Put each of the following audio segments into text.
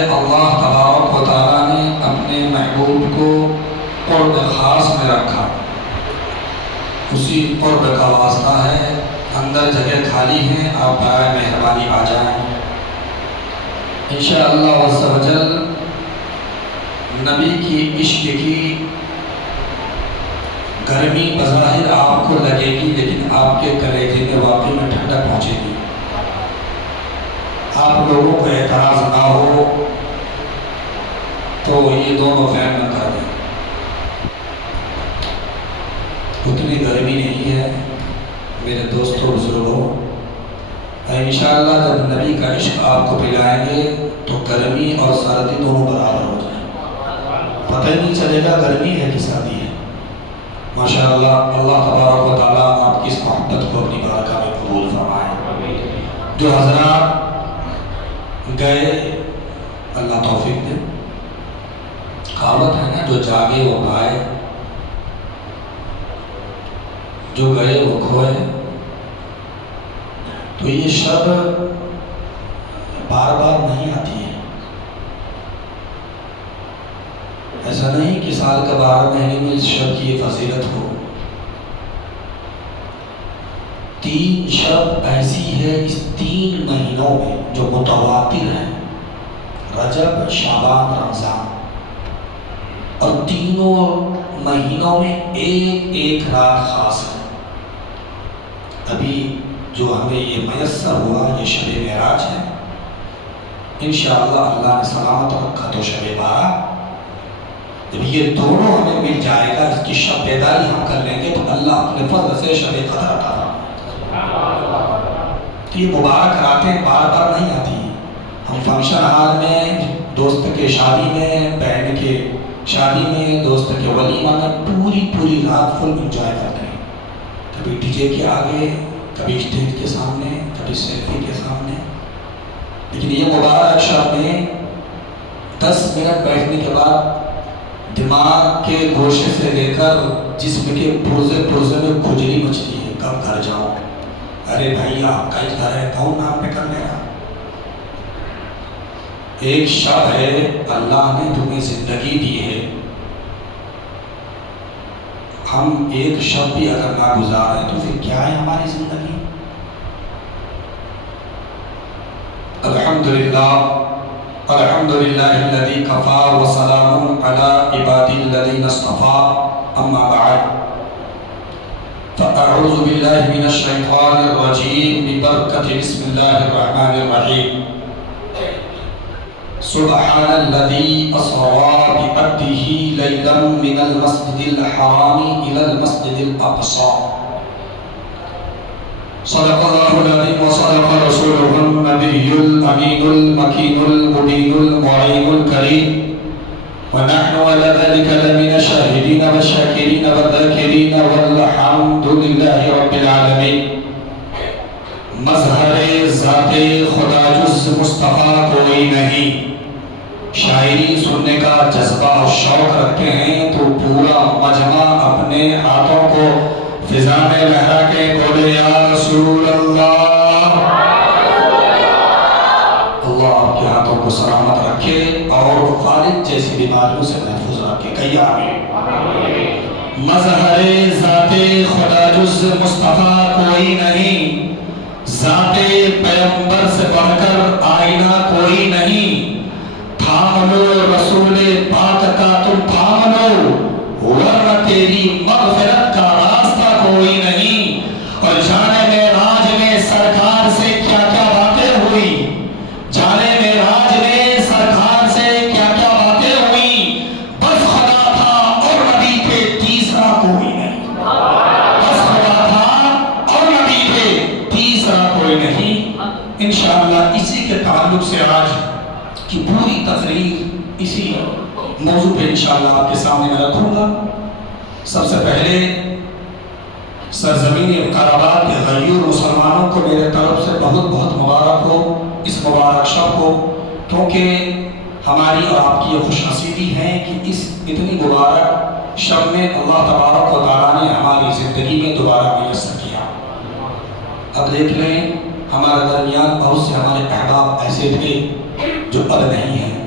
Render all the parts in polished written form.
اللہ تبارک و تعالیٰ نے اپنے محبوب کو قرب خاص میں رکھا، اسی قرب کا واسطہ ہے۔ اندر جگہ خالی ہیں، آپ برائے مہربانی آ جائیں۔ انشاءاللہ عز و جل نبی کی عشق کی گرمی بظاہر آپ کو لگے گی، لیکن آپ کے کلیجے میں واقعی میں ٹھنڈک پہنچے گی۔ آپ لوگوں کو اعتراض نہ ہو تو یہ دونوں فہم نہ کر دیں، اتنی گرمی نہیں ہے میرے دوستوں بزرگوں۔ انشاءاللہ جب نبی کا عشق آپ کو پلائیں گے تو گرمی اور سردی دونوں برابر ہو جائیں، پتہ ہی نہیں چلے گا گرمی ہے کہ سردی ہے۔ ماشاءاللہ اللہ تبارک و تعالیٰ آپ کی اس محبت کو اپنی بارگاہ میں قبول فرمائے۔ جو حضرات گئے اللہ توفیق دے، کہاوت ہے نا، جو جاگے وہ گائے، جو گئے وہ کھوئے۔ تو یہ شب بار بار نہیں آتی ہے، ایسا نہیں کہ سال کے 12 مہینے میں اس شب کی یہ فضیلت ہو۔ 3 شب ایسی ہے اس 3 مہینوں میں جو متواتر ہیں، رجب، شعبان، رمضان، اور تینوں مہینوں میں ایک رات خاص ہے۔ ابھی جو ہمیں یہ میسر ہوا یہ شب معراج ہے، انشاءاللہ اللہ نے سلامت رکھا تو شب 12۔ جب یہ دونوں ہمیں مل جائے گا، اس کی شب بیداری ہم کر لیں گے تو اللہ اپنے فضل سے شب قدر عطا فرمائے۔ تو یہ مبارک راتیں بار بار نہیں آتی۔ ہم فنکشن ہال میں، دوست کے شادی میں، بہن کے شادی میں، دوست کے ولیمہ میں پوری رات فل انجوائے کرتے ہیں، کبھی ڈی جے کے آگے، کبھی اسٹیج کے سامنے، کبھی سیلفی کے سامنے۔ لیکن یہ مبارک شب میں 10 منٹ بیٹھنے کے بعد دماغ کے گوشے سے لے کر جسم کے پرزے میں کھجلی مچتی ہے، کب گھر جاؤں، ارے بھائی آپ کا ہی گھر ہے، کون نام پہ کر لے رہا۔ ایک شب ہے، اللہ نے تمہیں زندگی دی ہے، ہم ایک شب بھی اگر نہ گزارے تو پھر کیا ہے ہماری زندگی۔ الحمدللہ الذی کفا وسلام علی عبادی الذین اصطفا، اما بعد فاعوذ باللہ من الشیطان الرجیم ببرکۃ بسم اللہ الرحمن الرحیم۔ سبحان الذي أسرى بعبده ليلا من المسجد الحرام إلى المسجد الأقصى، صدق الله العظيم وصدق رسوله النبي الأمين المكين المبين المعين الكريم، ونحن على ذلك لمن الشاهدين والشاكرين والذاكرين والحمد لله رب العالمين۔ مظہر ذات خدا جز مصطفیٰ کوئی نہیں، شاعری سننے کا جذبہ اور شوق رکھتے ہیں تو پورا مجمع اپنے ہاتھوں کو فضا میں لہرا کے بولے یا رسول اللہ۔ اللہ آپ کے ہاتھوں کو سلامت رکھے اور فالج جیسی بیماریوں سے محفوظ رکھے، کہیے آمین۔ مظہر ذات خدا جز مصطفیٰ کوئی نہیں، ذات پیغمبر سے بڑھ کر آئینہ کوئی نہیں، تھام لو رسول پاک کا تم تھام لو، ورنہ تیری مغفرت کا راستہ کوئی نہیں۔ اور جانے معراج میں سرکار سے کیا کیا باتیں ہوئی، جانے معراج میں سرکار سے کیا کیا باتیں ہوئی، بس خدا تھا اور نبی تھے، تیسرا کوئی نہیں، بس خدا تھا اور نبی تھے، تیسرا کوئی نہیں۔ انشاءاللہ اسی کے تعلق سے آج کی پوری تقریر اسی موضوع پہ انشاءاللہ آپ کے سامنے میں رکھوں گا۔ سب سے پہلے سرزمین وقار کے غیور مسلمانوں کو میرے طرف سے بہت بہت مبارک ہو اس مبارک شب کو، کیونکہ ہماری اور آپ کی یہ خوش نصیبی ہے کہ اس اتنی مبارک شب میں اللہ تبارک و تعالیٰ نے ہماری زندگی میں دوبارہ میسر کیا۔ اب دیکھ لیں ہمارے درمیان بہت سے ہمارے احباب ایسے تھے جو اب نہیں ہیں،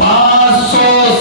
500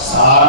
7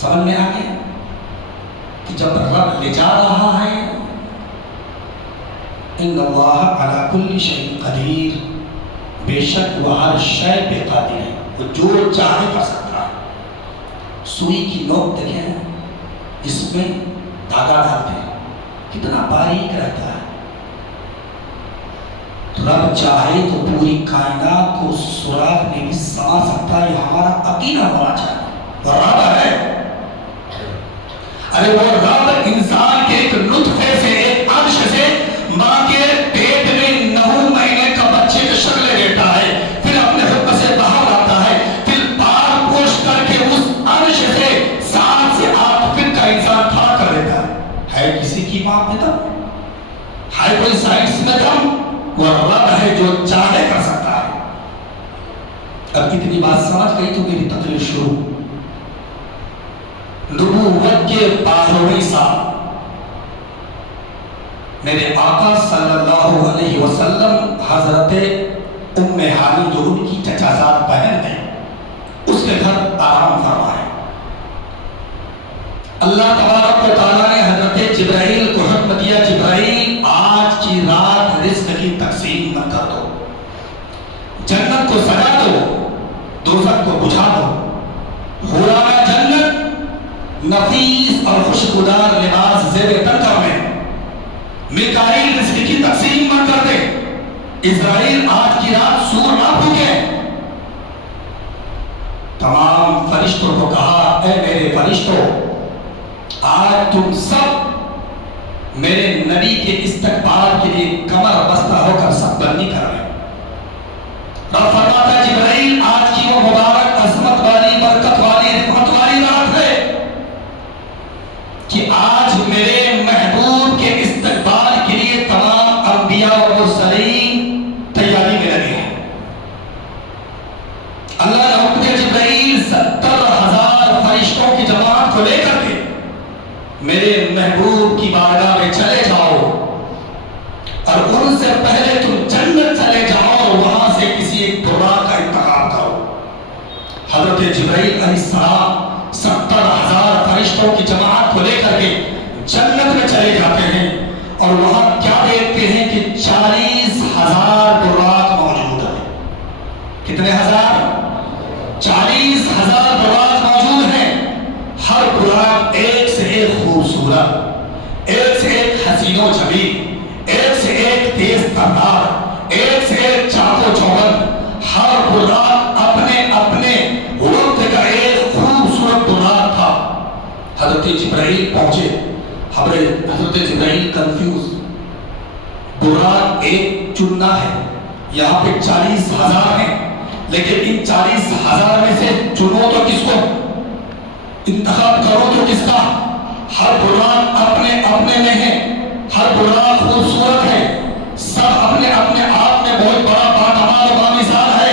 سمجھ میں آ گیا کہ جب رب لے جا رہا ہے ان اللہ علی کل شیء قدیر، بے شک وہ ہر شے پہ قادر ہے، وہ جو چاہے کر سکتا ہے۔ سوئی کی نوک دیکھیں، اس میں دھاگا ڈالتے ہیں، کتنا باریک رہتا ہے۔ رب چاہے تو پوری کائنات کو سوراخ میں بھی سما سکتا ہے، یہ ہمارا عقیدہ ہونا چاہیے۔ وہ رب ہے، ارے وہ رب انسان کے ایک نطفے سے، ایک عرش سے، ماں کے پیٹ میں 9 مہینے کا بچے کی شکل لیتا ہے، پھر اپنے حکم سے باہر آتا ہے، پھر پار پوش کر کے اس عرش سے 7 سے 8 فٹ کا انسان کھڑا کر دیتا ہے کسی کی ماں میں دم؟ ہے کوئی سائنس میں دم؟ وہ رب ہے جو چاہے کر سکتا ہے۔ اب اتنی بات سمجھ گئی تو میری تقریر شروع۔ نبوت کے 12ویں سال میرے آقا صلی اللہ علیہ وسلم حضرت ام ہانی جو ان کی چچا زاد بہن ہے اس کے گھر آرام فرمائے۔ اللہ تبارک و تعالیٰ نے حضرت جبرائیل کو حکم دیا، جبرائیل آج کی رات رزق کی تقسیم مت کر دو، جنت کو سجا دو، دوزخ کو بجھا دو، حورانہ جنت نفیس اور خوشبودار لباس زیب تن میں، میکائیل رزق کی تقسیم مت کر دے، اسرائیل آج کی رات سور نہ بھوکے۔ تمام فرشتوں کو کہا، اے میرے فرشتوں، آج تم سب میرے نبی کے استقبال کے لیے کمر بستہ ہو کر سب بندی کر رہے ہیں۔ رب فرماتا ہے جبرائیل آج کی وہ مبارک عظمت والی، برکت والی، رحمت والی رات ہے کہ آج میرے محبوب کے استقبال کے لیے تمام انبیاء و مرسلین تیاری میں لگے ہیں۔ اللہ نے حکم دیا جبرائیل 70,000 فرشتوں کی جماعت کو لے کر کے میرے محبوب کی بارگاہ میں چلے جاؤ، اور ان سے پہلے تم جنت چلے جاؤ اور وہاں سے کسی ایک براق کا انتخاب کرو۔ حضرت جبرائیل علیہ السلام 70,000 فرشتوں کی جماعت کو لے کر کے جنت میں چلے جاتے ہیں، اور وہاں کیا دیکھتے ہیں کہ 40,000 براق موجود ہیں۔ کتنے ہزار؟ 40,000 براق موجود ہیں۔ ہر براق ایک سے ایک خوبصورت، ایک سے ایک حسین و جمیل، ایک سے ایک تیز تردار، ایک سے ایک چاق و چوبند۔ ہر براق اپنے اپنے وقت کا ایک خوبصورت براق تھا۔ حضرت جبرائیل پہنچے، حضرت جبرائیل کنفیوز، براق ایک چننا ہے، یہاں پہ 40,000 ہیں، لیکن ان 40,000 میں سے چنو تو کس کو، انتخاب کرو تو کس کا؟ ہر براق اپنے اپنے میں ہے، ہر براق خوبصورت ہے، سب اپنے اپنے آپ میں بہت بڑا باکمال و بامثال ہے،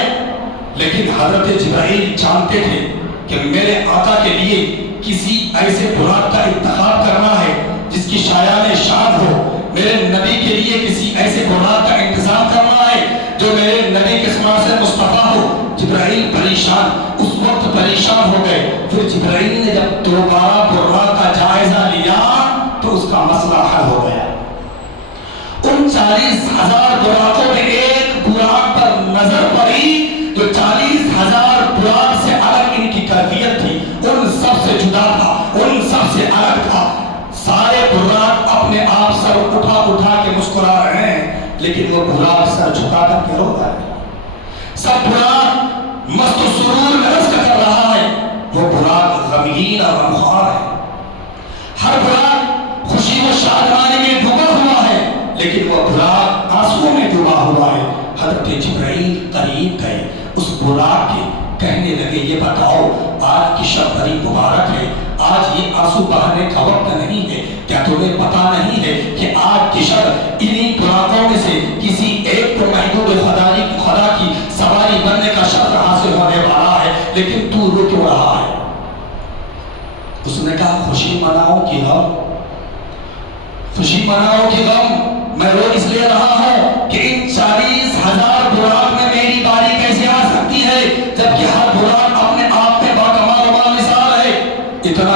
لیکن حضرت جبرائیل جانتے تھے کہ میرے آقا کے لیے کسی ایسے براق کا انتخاب کرنا ہے جس کی شایان شان ہو، میرے نبی کے لیے کسی ایسے براق کا انتظام کرنا ہے جو میرے نبی کے سما سے مصطفیٰ ہو۔ جبرائیل پریشان، اس وقت پریشان ہو گئے۔ پھر جبرائیل نے جب دوبارہ براق کا جائزہ لیا تو اس کا مسئلہ حل ہو گیا۔ ان 40,000 براقوں میں ایک براق پر نظر پڑی جو 40,000 براق سے الگ ان کی کیفیت تھی، ان سب سے جدا تھا، ان سب سے الگ تھا۔ سارے براق اپنے آپ سر اٹھا اٹھا کے مسکرا رہے ہیں، لیکن وہ براق سر جھکا کر کے رو رہا ہے۔ سب براق مست و سرور میں رشک کر رہا ہے، وہ براق غمگین اور غمخوار ہے۔ ہر براق خوشی و شادمانی میں ڈوبا ہوا ہے، لیکن وہ براق آنسوؤں میں ڈوبا ہوا ہے۔ حضرت جبرائیل قریب گئے، اس براق کے کہنے لگے، یہ بتاؤ آج کی شب بڑی مبارک ہے، آج یہ آنسو بہانے کا وقت نہیں ہے، کیا تمہیں پتا نہیں ہے کہ آج کی شب انہی براقوں میں سے کسی ایک کو محبوب خدا کی سواری بننے کا شرف حاصل ہونے والا ہے، لیکن تو رو کیوں رہا ہے؟ اس نے کہا خوشی مناؤ کہ غم، خوشی مناؤ کہ غم، میں رو اس لیے رہا ہوں کہ ان 40,000 براق میں میری باری کیسے آ سکتی ہے جبکہ ہر براق اپنے آپ میں باکمال و بامثال ہے۔ اتنا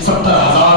70,000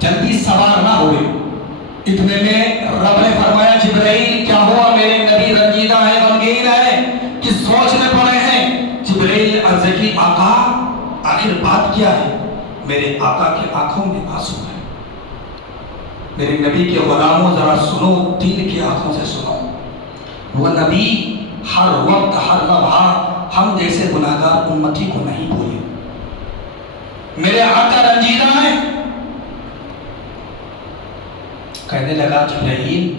جلدی سوار نہ ہوئے۔ اتنے میں رب نے فرمایا جبرائیل کیا ہوا؟ میرے نبی رنجیدہ ہے، غمگین ہے، کس سوچ میں پڑے ہیں؟ جبرائیل عرض کی آقا آخر بات کیا ہے؟ میرے آقا کی آنکھوں میں آنسو ہے۔ میرے نبی کے غلاموں ذرا سنو، دل کی آنکھوں سے سنو۔ وہ نبی ہر وقت ہر لمحہ ہم جیسے گناہگار امتی کو نہیں بھولے۔ میرے آقا رنجیدہ ہیں۔ کہنے لگا جبرائیل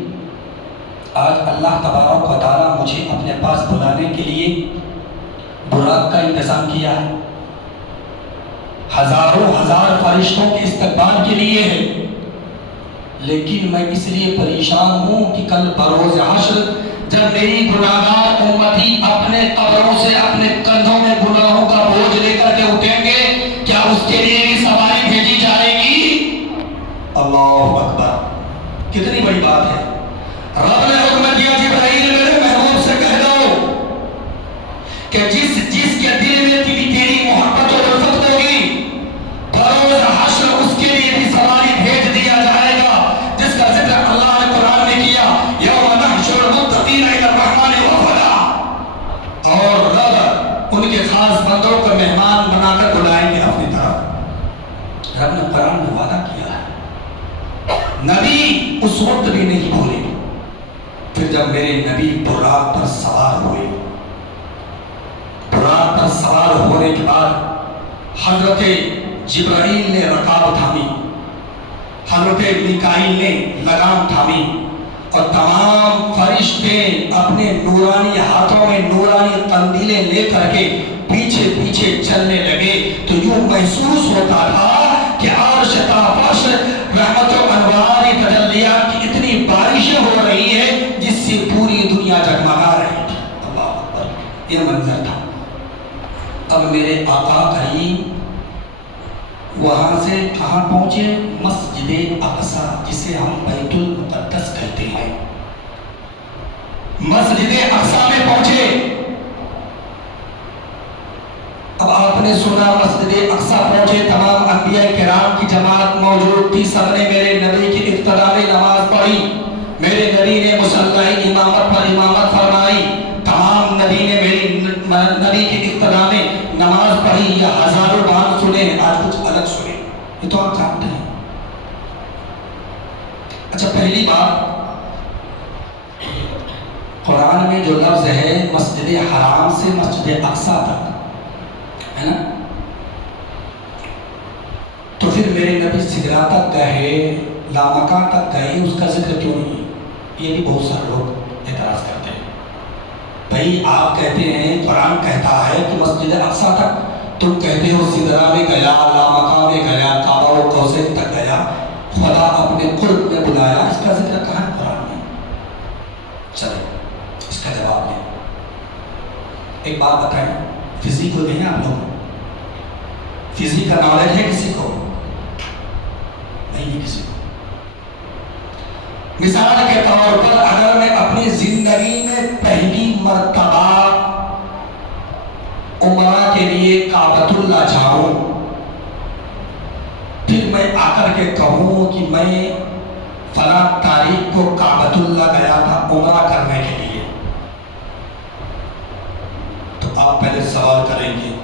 آج اللہ تبارک و تعالیٰ مجھے اپنے پاس بلانے کے لیے براق کا انتظام کیا ہے، ہزاروں ہزار فرشتوں کے استقبال کے لیے ہے، لیکن میں اس لیے پریشان ہوں کہ کل بروز حشر جب میری گناہگار امتی اپنے قبروں سے اپنے کندھوں میں گناہوں کا بوجھ لے کر کے اٹھیں گے، کیا اس کے لیے بھی سواری بھیجی جائے گی؟ اللہ اکبر، کتنی بڑی بات ہے۔ رب نے حکم دیا جبرائیل میرے محبوب سے کہہ دو کہ جس کے دل میں تیری محبت و الفت ہوگی بروز حشر اس کے لیے بھی سواری بھیج دیا جائے گا، جس کا ذکر اللہ نے قرآن میں کیا، یوم نحشر المتقین الی الرحمن وفدا، اور رب ان کے خاص بندوں کو مہمان بنا کر بلائیں گے اپنی طرف۔ رب نے قرآن میں وعدہ کیا ہے، نبی اس وقت بھی نہیں بھولے۔ پھر جب میرے نبی براق پر سوار ہوئے، براق پر سوار ہونے کے بعد حضرت جبرائیل نے رکاب تھامی، حضرت میکائیل نے لگام تھامی، اور تمام فرشتے اپنے نورانی ہاتھوں میں نورانی قندیلیں لے کر کے پیچھے پیچھے چلنے لگے۔ تو یوں محسوس ہوتا تھا کہ عرش تا فرش رحمت و انوار تجلیات کی اتنی بارشیں ہو رہی ہیں جس سے پوری دنیا جگمگا رہی تھی۔ اللہ اکبر، یہ منظر تھا۔ اب میرے آقا کریم وہاں سے کہاں پہنچے؟ مسجد اقصی، جسے ہم بیت المقدس کہتے ہیں، مسجد اقصی میں پہنچے۔ اب آپ نے سنا مسجد اقصی پہنچے، تمام انبیاء کرام کی جماعت موجود تھی، سب نے میرے نبی کی اقتداء میں نماز پڑھی، میرے نبی نے مصلی امامت پر امامت فرمائی، تمام نبی نے میری نبی کی اقتداء میں نماز پڑھی۔ یا ہزاروں بات سنے، آج کچھ الگ سنے، یہ تو آپ جانتے ہیں۔ اچھا، پہلی بات، قرآن میں جو لفظ ہے مسجد حرام سے مسجد اقصی تک ہے نا، تو پھر میرے نبی سدرا تک گئے، لامکان تک گئے، اس کا ذکر کیوں نہیں؟ یہ بھی بہت سارے لوگ اعتراض کرتے ہیں۔ بھائی آپ کہتے ہیں قرآن کہتا ہے کہ مسجد اقصی تک، تم کہتے ہو سدرا میں گیا، لامکان میں گیا، کعبہ و قوسین تک گیا، خدا اپنے قرب میں بلایا، اس کا ذکر کہاں ہے قرآن میں؟ چلے اس کا جواب دیں۔ ایک بات بتائیں، فزیک کو دیں آپ لوگ، فزیک کا نالج ہے کسی کو؟ نہیں ہے کسی کو۔ مثال کے طور پر اگر میں اپنی زندگی میں پہلی مرتبہ عمرہ کے لیے کعبۃ اللہ جاؤں، پھر میں آ کر کے کہوں کہ میں فلاں تاریخ کو کعبۃ اللہ گیا تھا عمرہ کرنے کے لیے، تو آپ پہلے سوال کریں گے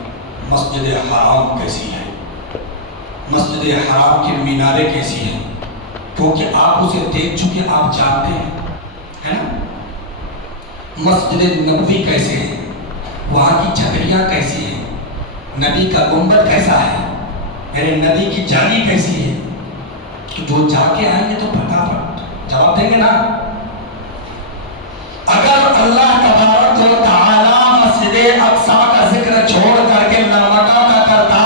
مسجد حرام کیسی ہے، مسجد حرام کی میناریں کیسی ہیں، کیونکہ آپ اسے دیکھ چکے، آپ جانتے ہیں، ہے نا۔ مسجد نبوی کیسے ہے، وہاں کی چھتریاں کیسی ہیں، نبی کا گنبد کیسا ہے، میرے نبی کی جالی کیسی ہے، تو جو جا کے آئیں گے تو پھٹافٹ جواب دیں گے نا۔ اگر اللہ تبارک و تعالی مسجد اقصی کا ذکر چھوڑ کر کے لامکا کا کرتا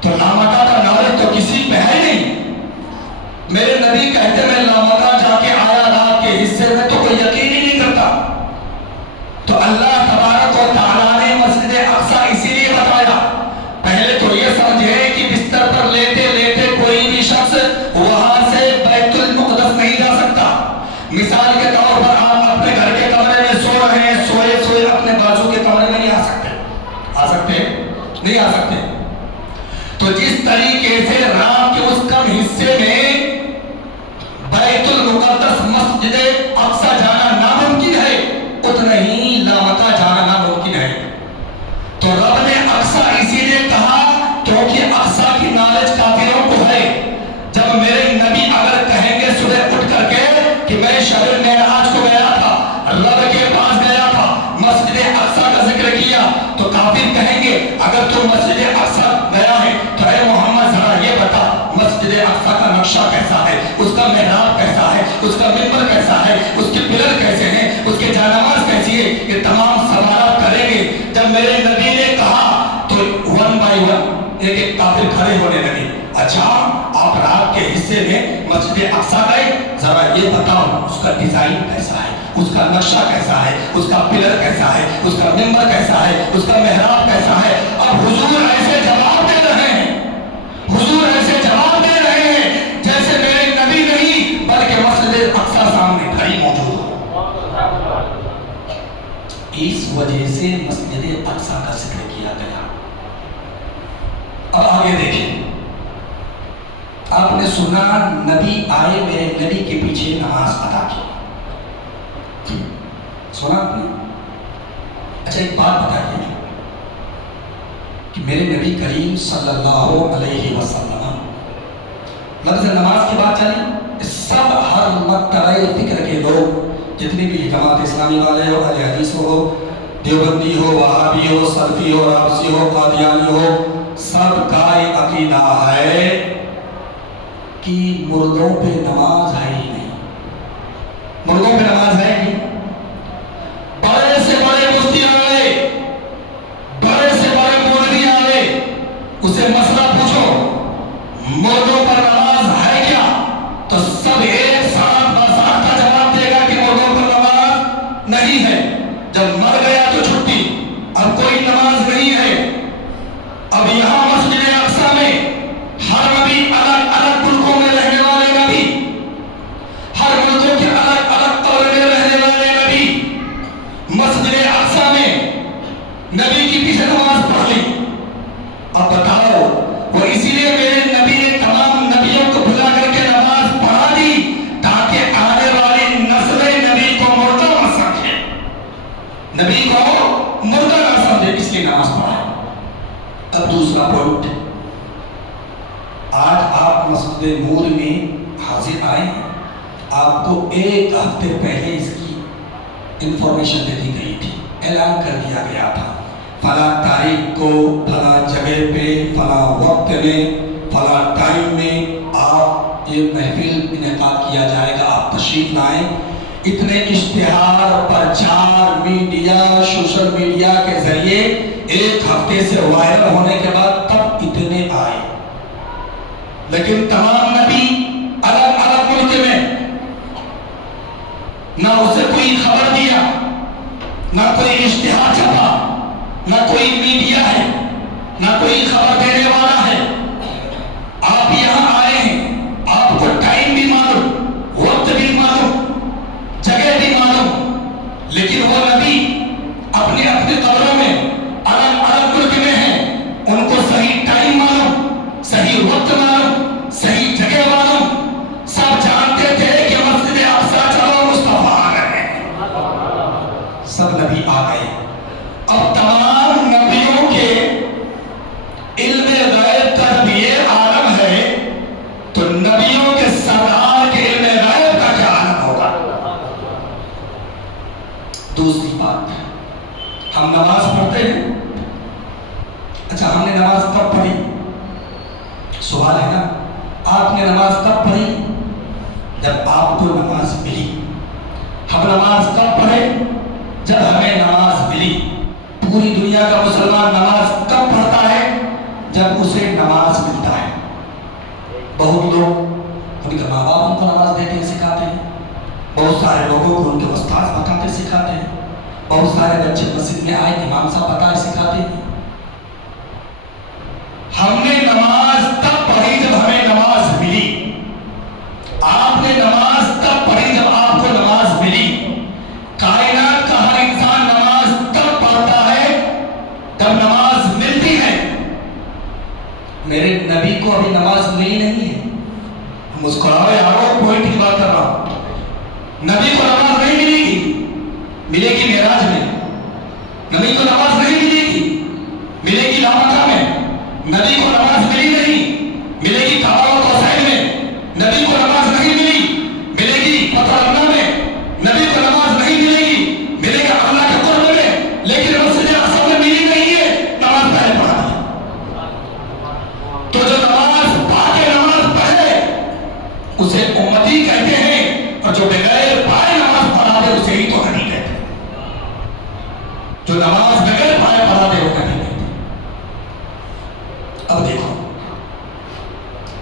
تو لامکا کا نالج تو کسی پہ ہے نہیں۔ میرے نبی کہتے میں لامکا جا کے آیا، رات کے حصے میں تو کوئی یقین ہی نہیں کرتا۔ تو اللہ تبارک و تعالیٰ نے مسجد اقصی اسی لیے بتایا، پہلے تو یہ سمجھے کہ بستر پر لیتے لیتے کوئی بھی شخص وہاں سے بیت المقدس نہیں جا سکتا۔ مثال کے طور پر آپ اپنے گھر کے کمرے میں سو رہے ہیں، سوئے سوئے اپنے ذکر کیا تو کافر کہیں گے اگر تو مسجد اقصی گیا ہے تو اے محمد ذرا یہ بتا مسجد اقصی کا نقشہ کیسا ہے، اس کا محراب کیسا ہے، اس کا منبر کیسا ہے، اس کے پلر کیسے ہیں، اس کے جانماز کیسی ہے، یہ تمام سوالات کریں گے۔ جب میرے نبی نے کہا تو ون بائی ون ایک ایک کافر کھڑے ہونے لگے۔ اچھا آپ رات کے حصے میں مسجد اقصی گئے، ذرا یہ بتاؤ اس کا ڈیزائن کیسا ہے، اس کا نقشہ کیسا ہے، اس کا پلر کیسا ہے، اس کا منبر کیسا ہے، اس کا محراب کیسا ہے۔ اب حضور ایسے جواب دے رہے ہیں، حضور ایسے جواب دے رہے ہیں جیسے میرے نبی نہیں بلکہ مسجد اقصی سامنے کھڑی موجود ہو۔ اس وجہ سے مسجد اقصی کا ذکر کیا گیا۔ اب آگے دیکھیں، آپ نے سنا نبی آئے میرے نبی کے پیچھے نماز ادا کی، سنا آپ نے؟ اچھا ایک بات بتائیے کہ میرے نبی کریم صلی اللہ علیہ وسلم لفظ نماز کی بات چلی، سب ہر مکتبہ فکر کے لوگ جتنی بھی جماعت اسلامی والے ہو، اہل حدیث ہو، دیوبندی ہو، وہابی ہو، سلفی ہو، رافضی ہو، قادیانی ہو، سب کا ایک عقیدہ ہے کہ مردوں پہ نماز ہے ہی نہیں، مردوں پہ نماز ہے ہی۔ بڑے سے بڑے مفتی آئے، بڑے سے بڑے مولوی آئے، اسے مسئلہ پوچھو مردوں پر نماز ہے کیا، تو سب ایک ساتھ باضابطہ جواب دے گا کہ مردوں پر نماز نہیں ہے۔ جب مر گیا تو چھٹی، اب کوئی نماز نہیں ہے۔ اب یہاں مسجد اقصی میں ہر نبی الگ الگ ملکوں میں رہنے والے نبی، ہر ملکوں کے الگ الگ قبر میں رہنے والے نبی مسجد اقصی میں نبی کی پیچھے نماز پڑھ لی۔ اب بتاؤ وہ اسی لیے میرے نبی نے تمام نبیوں کو بلا کر کے نماز پڑھا دی تاکہ آنے والی نسل نبی کو مردہ نہ سمجھے، نبی کو مردہ نہ سمجھے، اس لیے نماز پڑھا۔ اب دوسرا پوائنٹ، آج آپ مسجد نور میں حاضر آئے ہیں، آپ کو ایک ہفتے پہلے اس کی انفارمیشن دے دی گئی تھی، اعلان کر دیا گیا تھا فلاں تاریخ کو فلاں جگہ پہ فلاں وقت میں فلاں ٹائم میں آپ یہ محفل انعقاد کیا جائے گا، آپ تشریف لائیں۔ اتنے اشتہار پرچار میڈیا سوشل میڈیا کے ذریعے ایک ہفتے سے وائرل ہونے کے بعد تب اتنے آئے، لیکن تمام نبی الگ الگ ملک میں نہ اسے کوئی خبر دیا، نہ کوئی اشتہار چھپا، نہ کوئی میڈیا ہے، نہ کوئی خبر دینے والا ہے۔ آپ یہاں آئے ہیں، آپ کو ٹائم بھی معلوم، وقت بھی معلوم، جگہ بھی معلوم، لیکن وہ نبی اپنے اپنے قبروں میں الگ الگ ملک میں ہیں، ان کو صحیح ٹائم معلوم، صحیح وقت معلوم، صحیح جگہ معلوم، سب جانتے تھے کہ مسجد اقصی چلو مصطفیٰ آ گئے، سب نبی آ گئے۔ اب تمام نبیوں کے علم غیب کا جب یہ عالم ہے تو نبیوں کے سردار کے علم غیب کا کیا عالم ہوگا۔ دوسری بات، ہم نماز پڑھتے ہیں، اچھا ہم نے نماز کب پڑھی، سوال ہے نا، آپ نے نماز کب پڑھی، جب آپ کو نماز ملی۔ ہم نماز کب پڑھے، جب ہمیں نماز ملی۔ پوری دنیا کا مسلمان نماز کب پڑھتا ہے، جب اسے نماز ملتا ہے۔ بہت لوگ ان کے ماں باپ ان کو نماز دیتے ہیں، سکھاتے ہیں، بہت سارے لوگوں کو ان کے استاد بتاتے سکھاتے ہیں، بہت سارے بچے مسجد میں آئے امام صاحب بتائے سکھاتے ہیں۔ ہم نے نماز تب پڑھی جب ہمیں نماز ملی، آپ نے نماز تب پڑھی جب آپ کو نماز ملی۔ کائنات کا ہر انسان نماز تب پڑھتا ہے جب نماز ملتی ہے۔ میرے نبی کو ابھی نماز ملی نہیں ہے، مسکراؤ یارو، پوائنٹ کی بات کر رہا ہوں۔ نبی کو نماز نہیں ملے گی، ملے گی معراج میں۔ نبی کو نماز نہیں ملے گی، ملے گی لامکہ میں۔ نبی کو نماز ملی نہیں، ملے گی کعبہ و قوسین میں۔ نبی کو نماز نہیں ملی، ملے گی فتح رمضان میں۔ نبی کو نماز نہیں ملے گی، ملے گا اللہ کے قرب میں، لیکن مسجد جو نماز بغیر پائے پڑھاتے ہو نہیں دیتے. اب دیکھو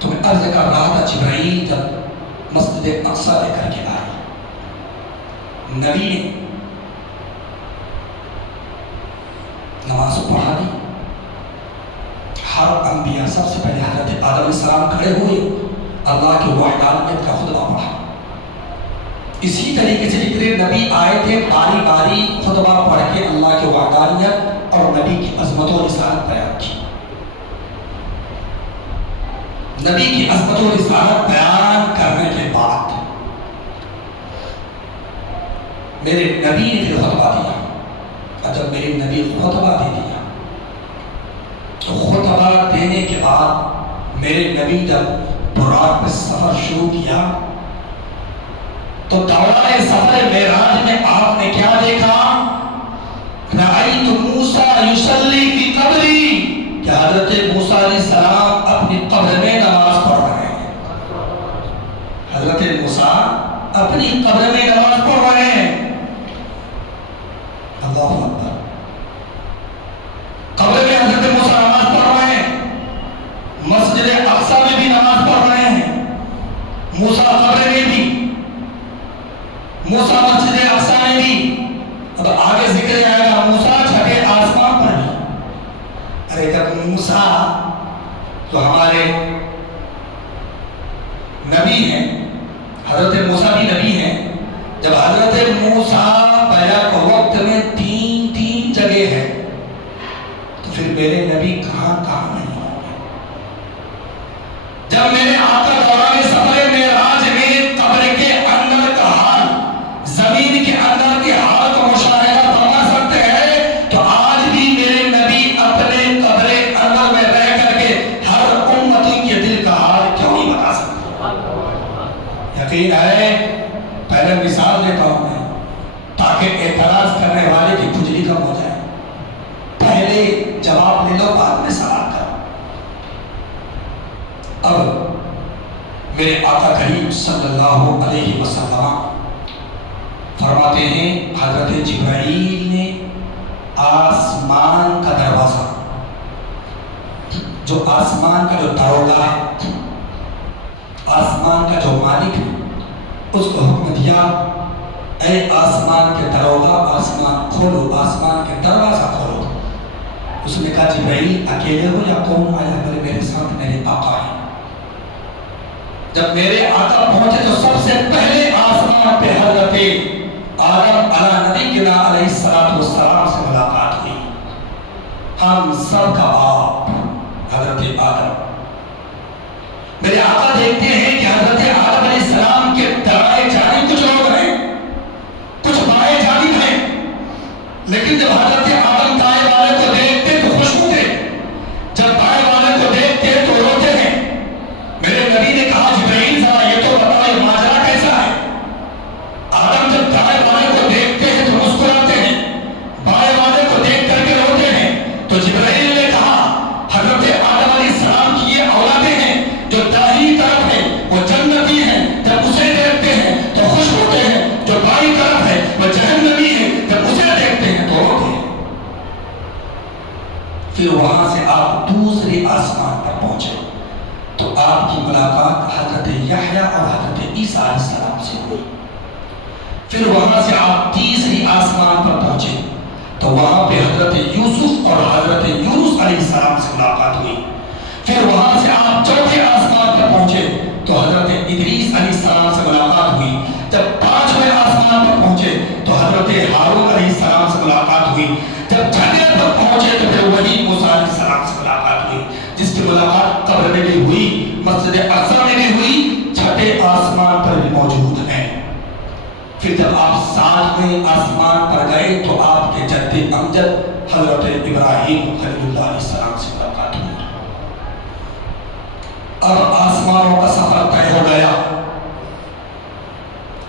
تمہیں عرض کر رہا تھا جبرائیل جب مسجد اقصی لے کر کے آئے، نبی نے نماز پڑھا دی. ہر انبیاء سب سے پہلے حضرت آدم علیہ السلام کھڑے ہوئے، اللہ کی وحدانیت کا خطبہ پڑھا. اسی طریقے سے جتنے نبی آئے تھے باری باری خطبہ پڑھ کے اللہ کی وحدانیت اور نبی کی عظمت و رسالت بیان کی. نبی کی عظمت و رسالت بیان کرنے کے بعد میرے نبی نے پھر خطبہ دیا. اور جب میرے نبی خطبہ دے دیا تو خطبہ دینے کے بعد میرے نبی جب براق پہ سفر شروع کیا تو دوران سفر معراج میں آپ نے کیا دیکھا؟ رأیت موسیٰ یصلی فی قبری، کہ حضرت موسیٰ علیہ السلام اپنی قبر میں نماز پڑھ رہے ہیں. حضرت موسیٰ اپنی قبر میں نماز پڑھ رہے ہیں. اللہ اکبر. قبر میں حضرت موسیٰ نماز پڑھ رہے ہیں، مسجد اقصی میں بھی نماز پڑھ رہے ہیں. موسیٰ قبر میں بھی، موسیٰ مسجد اقصی میں بھی. اب آگے ذکر آئے گا موسیٰ چھٹے آسمان پر بھی. ارے جب موسیٰ جو ہمارے نبی ہیں، حضرت موسیٰ بھی نبی ہیں، جب حضرت موسیٰ بیک وقت میں تین جگہ ہے تو پھر میرے نبی کہاں نہیں ہوں گے؟ جب میرے آقا دوران سفر معراج میں قبر کے اندر کا حال، زمین کے اندر کے حال کو مشاہدہ فرما سکتے ہیں تو آج بھی میرے نبی اپنے قبر اندر میں رہ کر کے ہر امتی کے دل کا حال کیوں نہیں بتا سکتے؟ یقین ہے. پہلے مثال دیتا ہوں میں تاکہ اعتراض کرنے والے کی کھجلی کم ہو جائے. پہلے جواب لے لو، بعد میں سوال کرو. اب میرے آقا کریم صلی اللہ علیہ وسلم فرماتے ہیں حضرت جبرائیل نے آسمان کا دروازہ، جو آسمان کا جو دروازہ ہے، آسمان کا جو مالک ہے، اس کو حکم دیا اے آسمان کے دروازہ، آسمان کھولو، آسمان کے دروازہ کھولو. اس نے کہا جبرائیل اکیلے ہو یا کون آیا؟ بولے میرے ساتھ میرے آقا ہیں. جب میرے آقا پہنچے تو سب سے پہلے آسمان پہ حضرت آدم علیہ السلام سے ملاقات ہوئی. ہم سب کا باپ حضرت آدم. میرے آقا دیکھتے ہیں کہ حضرت آدم علیہ السلام کے دائیں جانب کچھ لوگ ہیں، کچھ بائیں جانب ہیں، لیکن جب حضرت آدم دائیں والے کو دیکھتے تو خوش ہوتے، جب بائیں والے کو دیکھتے تو روتے ہیں. میرے نبی نے کہا جبرائیل ذرا یہ تو بتاؤ یہ ماجرا کیسا ہے؟ آدم جب دائیں والے کو دیکھتے ہیں تو مسکراتے ہیں، بائیں والے کو دیکھ کر کے روتے ہیں. تو جبرائیل نے کہا حضرت آدم علیہ السلام کی یہ اولادیں ہیں، جو دائیں طرف ہے وہ جنتی ہیں، جب اسے دیکھتے ہیں تو خوش ہوتے ہیں. جو بائیں طرف ہے وہ جہنمی ہے، جب اسے دیکھتے ہیں تو روتے ہیں. پھر وہاں سے آپ دوسرے آسمان پر پہنچے تو آپ کی ملاقات حضرت یحییٰ اور حضرت عیسیٰ علیہ السلام سے ہوئی. پھر وہاں سے آپ تیسری آسمان پر پہنچے تو وہاں پہ حضرت یوسف اور حضرت یونس علیہ السلام سے ملاقات ہوئی. پھر وہاں سے آپ چوتھے آسمان پر پہنچے تو حضرت ادریس علیہ السلام سے ملاقات ہوئی. جب پانچویں آسمان پر پہنچے تو حضرت ہارون علیہ السلام سے ملاقات ہوئی. جب چھٹے پر پہنچے تو پھر وہی موسیٰ علیہ السلام سے ملاقات ہوئی، جس کی ملاقات قبر میں بھی ہوئی، مسجد اقصی میں بھی ہوئی، چھٹے آسمان پر بھی موجود ہیں. پھر جب آپ ساتویں آسمان پر گئے تو آپ کے جد امجد حضرت ابراہیم خلیل اللہ علیہ السلام سے ملاقات ہوئی. اب آسمانوں کا سفر طے ہو گیا.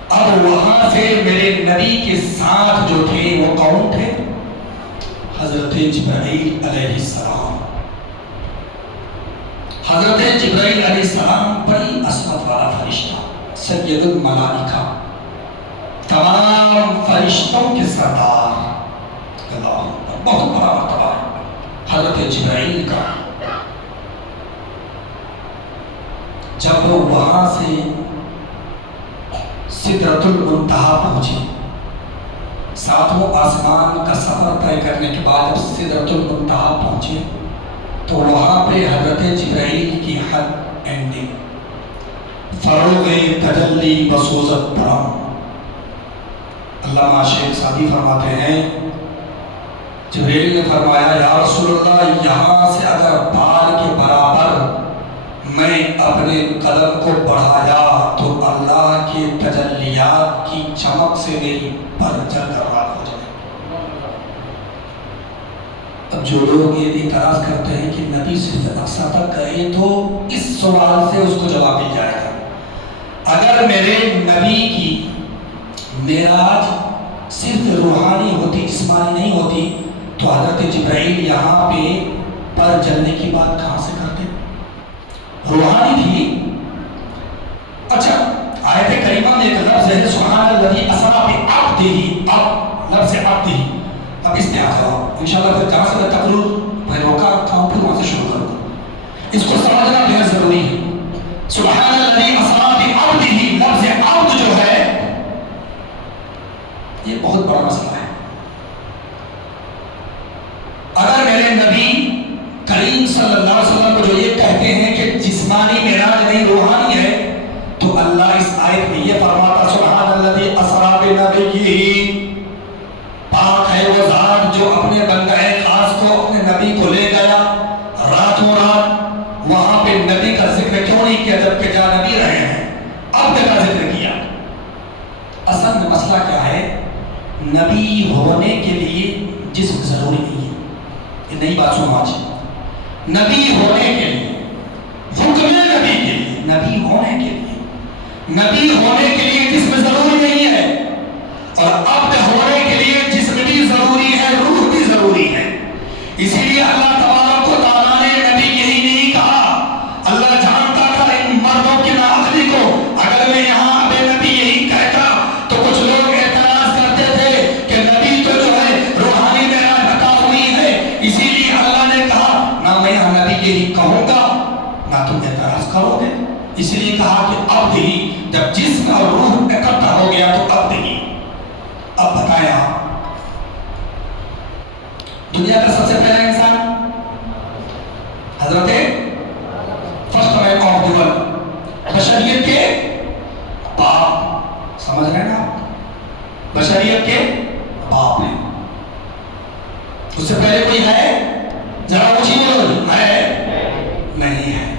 اب وہاں سے میرے نبی کے ساتھ جو تھے وہ کون تھے؟ حضرت جبرائیل علیہ السلام. حضرت جبرائیل علیہ السلام بڑی عظمت والا فرشتہ، سید الملائکہ، تمام فرشتوں کے سردار، اللہ بہت بڑا مرتبہ ہے حضرت جبرائیل کا. جب وہ وہاں سے سدرۃ المنتہا پہنچے، ساتواں آسمان کا سفر طے کرنے کے بعد جب سدرۃ المنتہا پہنچے تو وہاں پہ حضرت جبرائیل کی حد اینڈنگ فروغ تجلی بسوزت برام. علامہ شیخ سعدی فرماتے ہیں جبرائیل نے فرمایا یا رسول اللہ یہاں سے اگر بال کے برابر میں اپنے قدم کو بڑھایا تو اللہ کے تجلیات کی چمک سے میری پر جل کر راک ہو جائے. اب جو لوگ یہ اعتراض کرتے ہیں کہ نبی صرف اقصی تک گئے تو اس سوال سے اس کو جواب مل جائے گا. اگر میرے نبی کی معراج صرف روحانی ہوتی، جسمانی نہیں ہوتی، تو حضرت جبرائیل یہاں پہ پر جلنے کی بات کہاں سے کرتے؟ روحانی تھی. اچھا آیت کریمہ میں ایک لفظ ہے سبحان الذی اسری بعبدہ، اب لفظ عبدہ، اب اس پہ آ جاؤ انشاءاللہ. پھر جہاں سے میں تقریر میں روکا تھا پھر وہاں سے شروع کروں. اس کو سمجھنا بہت ضروری ہے. سبحان الذی اسری بعبدہ، لفظ عبد جو ہے یہ بہت بڑا مسئلہ ہے. اگر میرے نبی کریم صلی اللہ علیہ وسلم کو جو یہ کہتے ہیں کہ جسمانی معراج نہیں روحانی ہے، تو اللہ اس آیت میں یہ فرماتا سبحان الذی اسری بنبیہ، پاک ہے وہ ذات جو اپنے بندہ خاص کو اپنے نبی کو لے گیا راتوں رات. وہاں پہ نبی کا ذکر کیوں نہیں کیا جبکہ جہاں نبی رہے ہیں عبد کا ذکر کیا؟ اصل میں مسئلہ کیا ہے؟ نبی ہونے کے لیے جسم ضروری نہیں ہے. یہ نئی بات سنو آج. نبی ہونے کے لیے حکم نبی کے لیے، نبی ہونے کے لیے، نبی ہونے کے لیے جسم ضروری نہیں ہے، اور عبد ہونے کے لیے جسم بھی ضروری ہے، روح بھی ضروری ہے. اسی لیے اللہ تبارک و تعالیٰ نے نبی یہی نہیں کہا. اللہ جانتا تھا ان مردوں کی نااہلی کو. اگر میں یہاں اب نبی یہی کہتا تو کچھ لوگ اعتراض کرتے تھے کہ نبی تو جو ہے روحانی معراج عطا ہوئی ہے، اسی لیے اللہ نے کہا نہ میں یہاں نبی یہی کہوں گا نہ تم اعتراض کرو گے. اس لیے کہا کہ عبد ہی، جب جسم اور روح اکٹھا ہو گیا تو عبد ہی. اب بتائیں آپ دنیا کا سب سے پہلا انسان حضرت first man of the world, بشریت کے باپ، سمجھ رہے ہیں نا؟ بشریت کے باپ ہیں. اس سے پہلے کوئی ہے؟ ذرا اونچی بولو. ہے؟ نہیں ہے.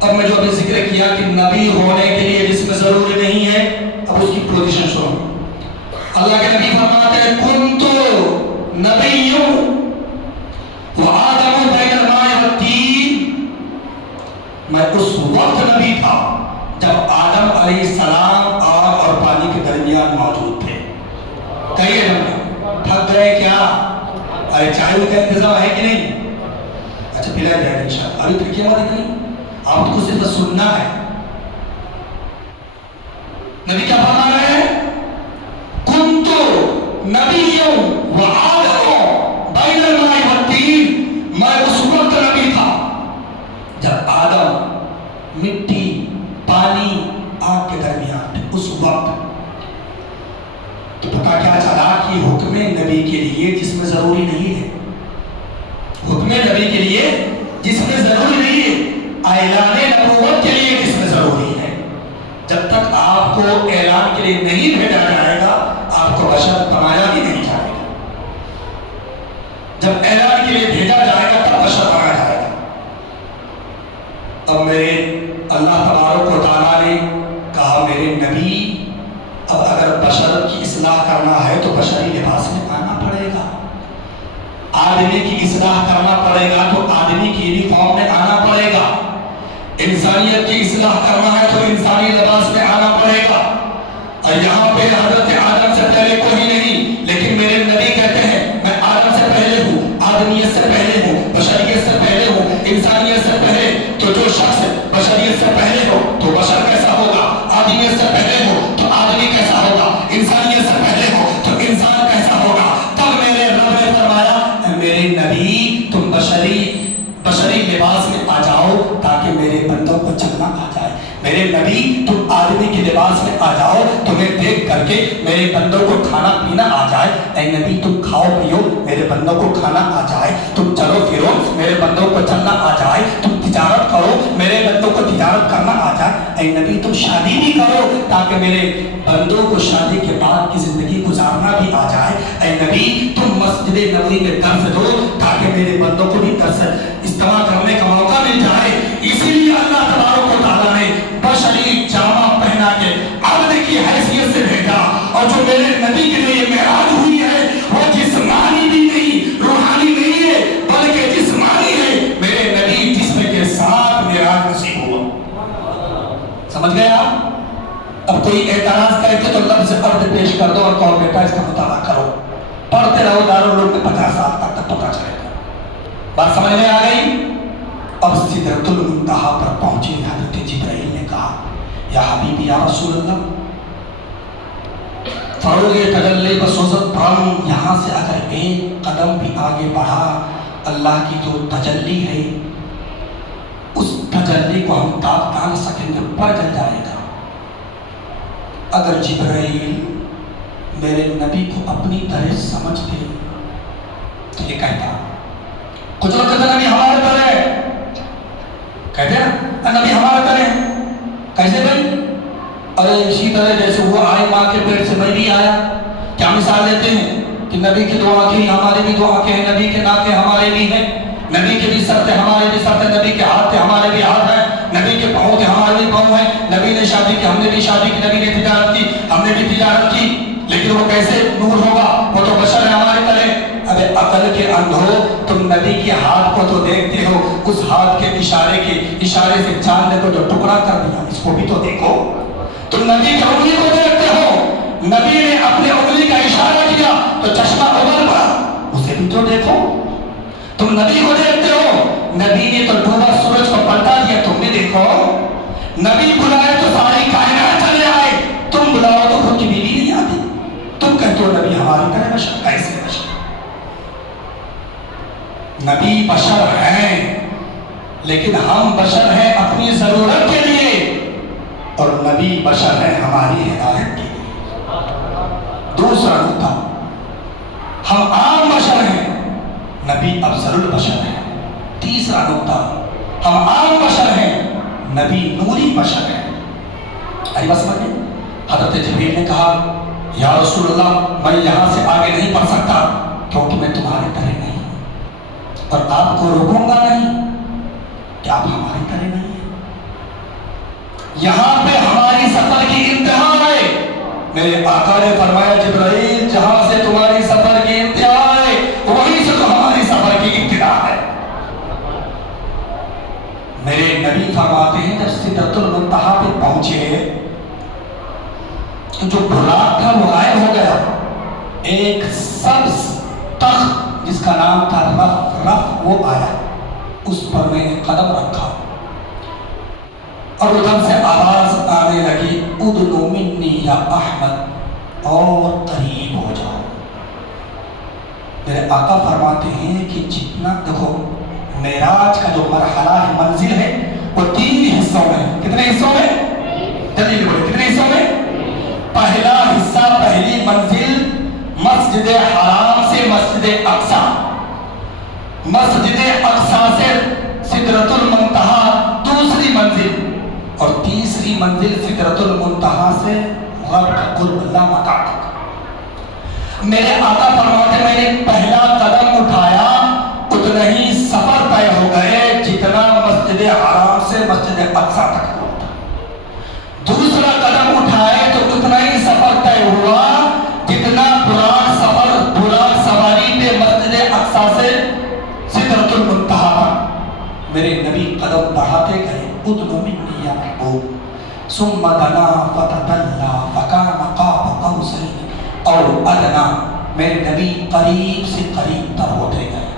اب میں جو ابھی ذکر کیا کہ نبی ہونے کے لیے جسم ضروری نہیں ہے، اب اس کی پوزیشن سنو. اللہ کے نبی فرماتے ہیں کنت نبی وآدم بین الماء والطین، میں اس وقت نبی تھا جب آدم علیہ السلام آگ اور پانی کے درمیان موجود تھے. کہیے تھک گئے کیا؟ ارے چائے کا انتظام ہے کہ نہیں؟ اچھا پلا جائے گا انشاءاللہ. ابھی پھر کیا بات نہیں، آپ کو صرف سننا ہے. نبی کیا فرما رہے ہیں؟ کنت نبی وآدم بین الماء والطین، میں اس وقت نبی تھا جب آدم مٹی پانی آگ کے درمیان تھے. اس وقت تو پتا کیا چلا کہ حکم نبی کے لیے جسم ضروری نہیں ہے. حکم نبی کے لیے جسم ضروری نہیں ہے، اعلان نبوت کے لیے جسم ضروری ہے. جب تک آپ کو اعلان کے لیے نہیں بھیجا جائے گا آپ کو بشر بنایا ہی نہیں جائے گا. جب اعلان کے لیے بھیجا جائے گا تب بشر بنایا جائے گا. اب میرے اللہ تبارک و تعالیٰ نے کہا میرے نبی اب اگر بشر کی اصلاح کرنا ہے تو بشری لباس میں آنا پڑے گا. آدمی کی اصلاح کرنا پڑے گا تو آدمی کی یونیفارم میں آنا پڑے گا. انسانیت کی اصلاح کرنا ہے تو انسانی لباس میں آنا پڑے گا. اور یہاں پہ حضرت آدم سے پہلے کوئی نہیں، لیکن میرے نبی کہتے ہیں میں آدم سے پہلے ہوں، آدمیت سے پہلے ہوں، بشریت سے پہلے ہوں، انسانیت سے پہلے. تو جو شخص بشریت سے پہلے ہو تو بشر کیسا ہوگا؟ آدمیت سے پہلے ہو تو آدمی کیسا ہوگا؟ انسانیت سے پہلے ہو تو انسان کیسا میرے نبی تم آدمی کے لباس میں آ جاؤ, تمہیں دیکھ کر کے میرے بندوں کو کھانا پینا آ جائے. اے نبی تم کھاؤ پیو, میرے بندوں کو کھانا آ جائے. تم چلو پھرو, میرے بندوں کو چلنا آ جائے. تم تجارت کرو, میرے بندوں کو تجارت کرنا آ جائے. اے نبی تم شادی بھی کرو تاکہ میرے بندوں کو شادی کے بعد کی زندگی گزارنا بھی آ جائے. اے نبی تم مسجد نبوی میں درس دو تاکہ میرے بندوں کو بھی درس استماع کرنے کا موقع مل جائے. اسی لیے اللہ تبارک و تعالیٰ نے بشری جامہ پہنا کے عبد کی حیثیت سے بھیجا. اور جو میرے نبی کے لیے معراج ہوئی ہے وہ جسمانی بھی نہیں, روحانی نہیں ہے, بلکہ جسمانی ہے. میرے نبی جسم کے ساتھ معراج نصیب ہوا. سمجھ گئے آپ؟ اب کوئی اعتراض کرے تو لفظ عرض پیش کر دو اور کہو بیٹا اس کا مطالعہ کرو, پڑھتے رہو, دارالعلوم میں 50 سال تک پتہ چلے گا. بات سمجھ میں آ گئی؟ اب سدرۃ المنتہا پر پہنچے. حضرت جبرائیل نے کہا یا حبیبی یا رسول اللہ, فروغ تجلی بسوزت برہم, یہاں سے اگر ایک قدم بھی آگے بڑھا اللہ کی جو تجلی ہے اس تجلی کو ہم تاک سکیں گے, پڑ جائے گا. اگر جبرائیل میرے نبی کو اپنی طرح سمجھتے تو یہ کہتا, کچھ لوگ کہتے نبی ہمارے طرح ہے, کہتے ہیں نبی ہمارے طرح ہے. کیسے بھائی؟ ارے اسی طرح جیسے وہ آئے ماں کے پیٹ سے میں بھی آیا. کیا مثال دیتے ہیں کہ نبی کی دو آنکھیں ہماری بھی دو آنکھیں ہیں, نبی کے ناکیں ہمارے بھی ہیں, نبی کے بھی سر تھے ہمارے بھی سر تھے, نبی کے ہاتھ تھے ہمارے بھی ہاتھ ہیں, نبی کے پاؤں تھے ہمارے بھی پاؤں ہیں, نبی نے شادی کی ہم نے بھی شادی کی, نبی نے تجارت کی ہم نے بھی تجارت کی. لیکن وہ کیسے نور ہوگا؟ وہ تو بشر ہے ہمارے طرح. ارے عقل کے اندھو, تم نبی کے ہاتھ کو تو دیکھتے ہو, اس ہاتھ کے اشارے سے چاند کو جو ٹکڑا کر دیا اس کو بھی تو دیکھو. تم نبی کی انگلی کو دیکھتے ہو, نبی نے اپنے انگلی کا اشارہ کیا تو چشمہ ابل پڑا, اسے بھی تو دیکھو. تم نبی کو دیکھتے ہو, نبی نے تو ڈوبا سورج کو پلٹا دیا, تم نے دیکھو. نبی بلائے تو ساری کائنات چلے آئے, تم بلاؤ تو خود کی بیوی نہیں آتی. تم کہتے ہو نبی ہماری طرح بشر, کیسے بشر؟ نبی بشر ہیں لیکن ہم بشر ہیں اپنی ضرورت کے لیے, اور نبی بشر ہیں ہماری ہدایت کے لیے. دوسرا نقطہ, ہم عام بشر ہیں, نبی افضل البشر ہیں. تیسرا نقطہ, ہم عام بشر ہیں, نبی نوری بشر ہیں. ارے بس سمجھے, حضرت جبریل نے کہا یا رسول اللہ میں یہاں سے آگے نہیں پڑھ سکتا کیونکہ میں تمہارے طرح نہیں ہوں, اور آپ کو روکوں گا نہیں کہ آپ ہماری طرح نہیں ہیں. یہاں پہ ہماری سفر کی انتہا ہے. میرے آقا نے فرمایا جبرائیل جہاں سے تمہاری سفر کی انتہا ہے وہیں سے تو ہماری سفر کی ابتدا ہے. میرے نبی فرماتے ہیں جب سدرۃ المنتہا پہ پہنچے تو جو براق تھا وہ غائب ہو گیا. ایک سبز تخت جس کا نام تھا رف وہ آیا, اس پر میں نے قدم رکھا اور ادھر سے آواز آنے لگی ادنو منی یا احمد, اور قریب ہو جاؤ. میرے آقا فرماتے ہیں کہ جتنا دیکھو معراج کا جو مرحلہ ہے, منزل ہے, وہ 3 حصوں میں. کتنے حصوں میں؟ جلدی بولے, کتنے حصوں میں؟ پہلا حصہ, پہلی منزل مسجد حرام سے مسجد اقصی, مسجد اقصی سے سدرۃ المنتہا دوسری منزل, اور تیسری منزل سدرۃ المنتہا سے قرب اللہ مکہ تک. میرے آقا فرماتے میں نے پہلا قدم اٹھایا اتنا ہی سفر طے ہو گئے جتنا مسجد حرام سے مسجد اقصی تک ہوا. دوسرا قدم اٹھائے تو اتنا ہی سفر طے ہوا جتنا براق سواری پہ مسجد اقصی سے سدرۃ المنتہا. میرے نبی قدم بڑھاتے گئے, ادنو منی یا محبوب, ثم دنا فتدلی فکان قاب قوسین اور ادنا. میرے نبی قریب سے قریب تر ہوتے گئے,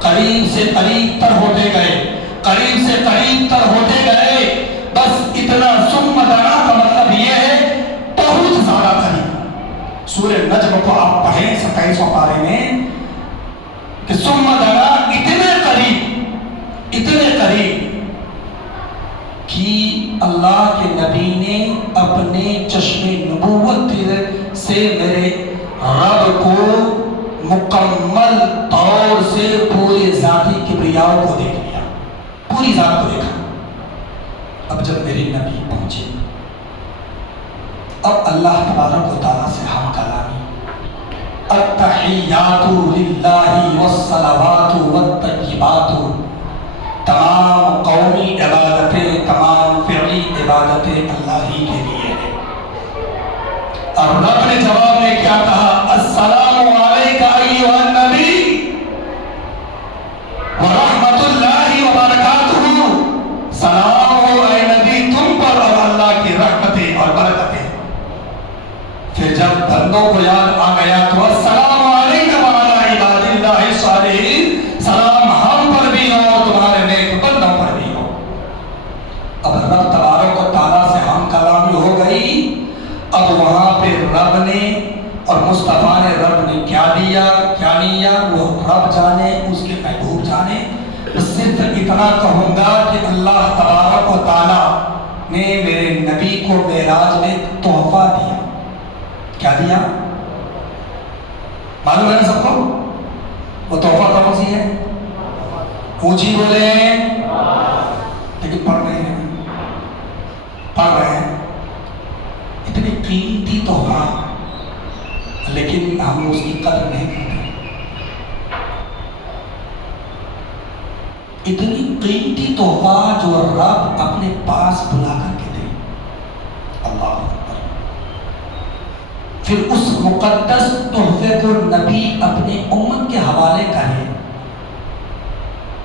قریب سے قریب تر ہوتے گئے, قریب سے قریب تر ہوتے گئے. بس اتنا. ثم دنا کا مطلب یہ ہے بہت زیادہ قریب. سورہ نجم کو آپ پڑھیں 27واں پارے میں کہ ثم دنا, اتنے قریب کہ اللہ اللہ کے نبی نے اپنے چشم نبوت سے میرے رب کو مکمل طور سے پورے ذاتی کبریاء کو دیکھ لیا، پوری ذات کو دیکھا۔ اب جب میرے نبی پہنچے، اب اللہ تبارک و تعالیٰ سے ہم کلامی، التحیات للہ والصلوات والطیبات، تمام قومی عبادتیں، تمام فعلی عبادتیں اللہ ہی کے لیے ہیں۔ اور رب نے جواب میں کیا کہا؟ السلام علیک ایھا النبی ورحمۃ اللہ وبرکاتہ، سلام ہو اے نبی تم پر اور اللہ کی رحمتیں اور برکتیں۔ پھر جب بندوں کو یاد آ گیا تو السلام علیکم وعلی عباد اللہ الصالحین، سلام ہم پر بھی ہو اور تمہارے نیک بندوں پر بھی ہو۔ اب رب تبارک و تعالیٰ سے ہم کلامی ہو گئی۔ اب وہاں پہ رب نے اور مصطفیٰ نے رب نے کیا دیا کیا نہیں دیا وہ رب جانے، اس کے محبوب جانے۔ صرف اتنا کہوں گا کہ اللہ تبارک و تعالیٰ نے میرے نبی کو معراج میں تحفہ دیا۔ کیا دیا؟ معلوم ہے نا سب کو؟ وہ تحفہ کون سی ہے؟ اونچی بولے، لیکن پڑھ رہے ہیں، پڑھ رہے ہیں۔ اتنی قیمتی تحفہ، لیکن ہم اس کی قدر نہیں کرتے۔ اتنی قیمتی تحفہ جو رب اپنے پاس بلا کر کے دے، اللہ اکبر۔ پھر اس مقدس تحفے کو نبی اپنے امت کے حوالے کرے،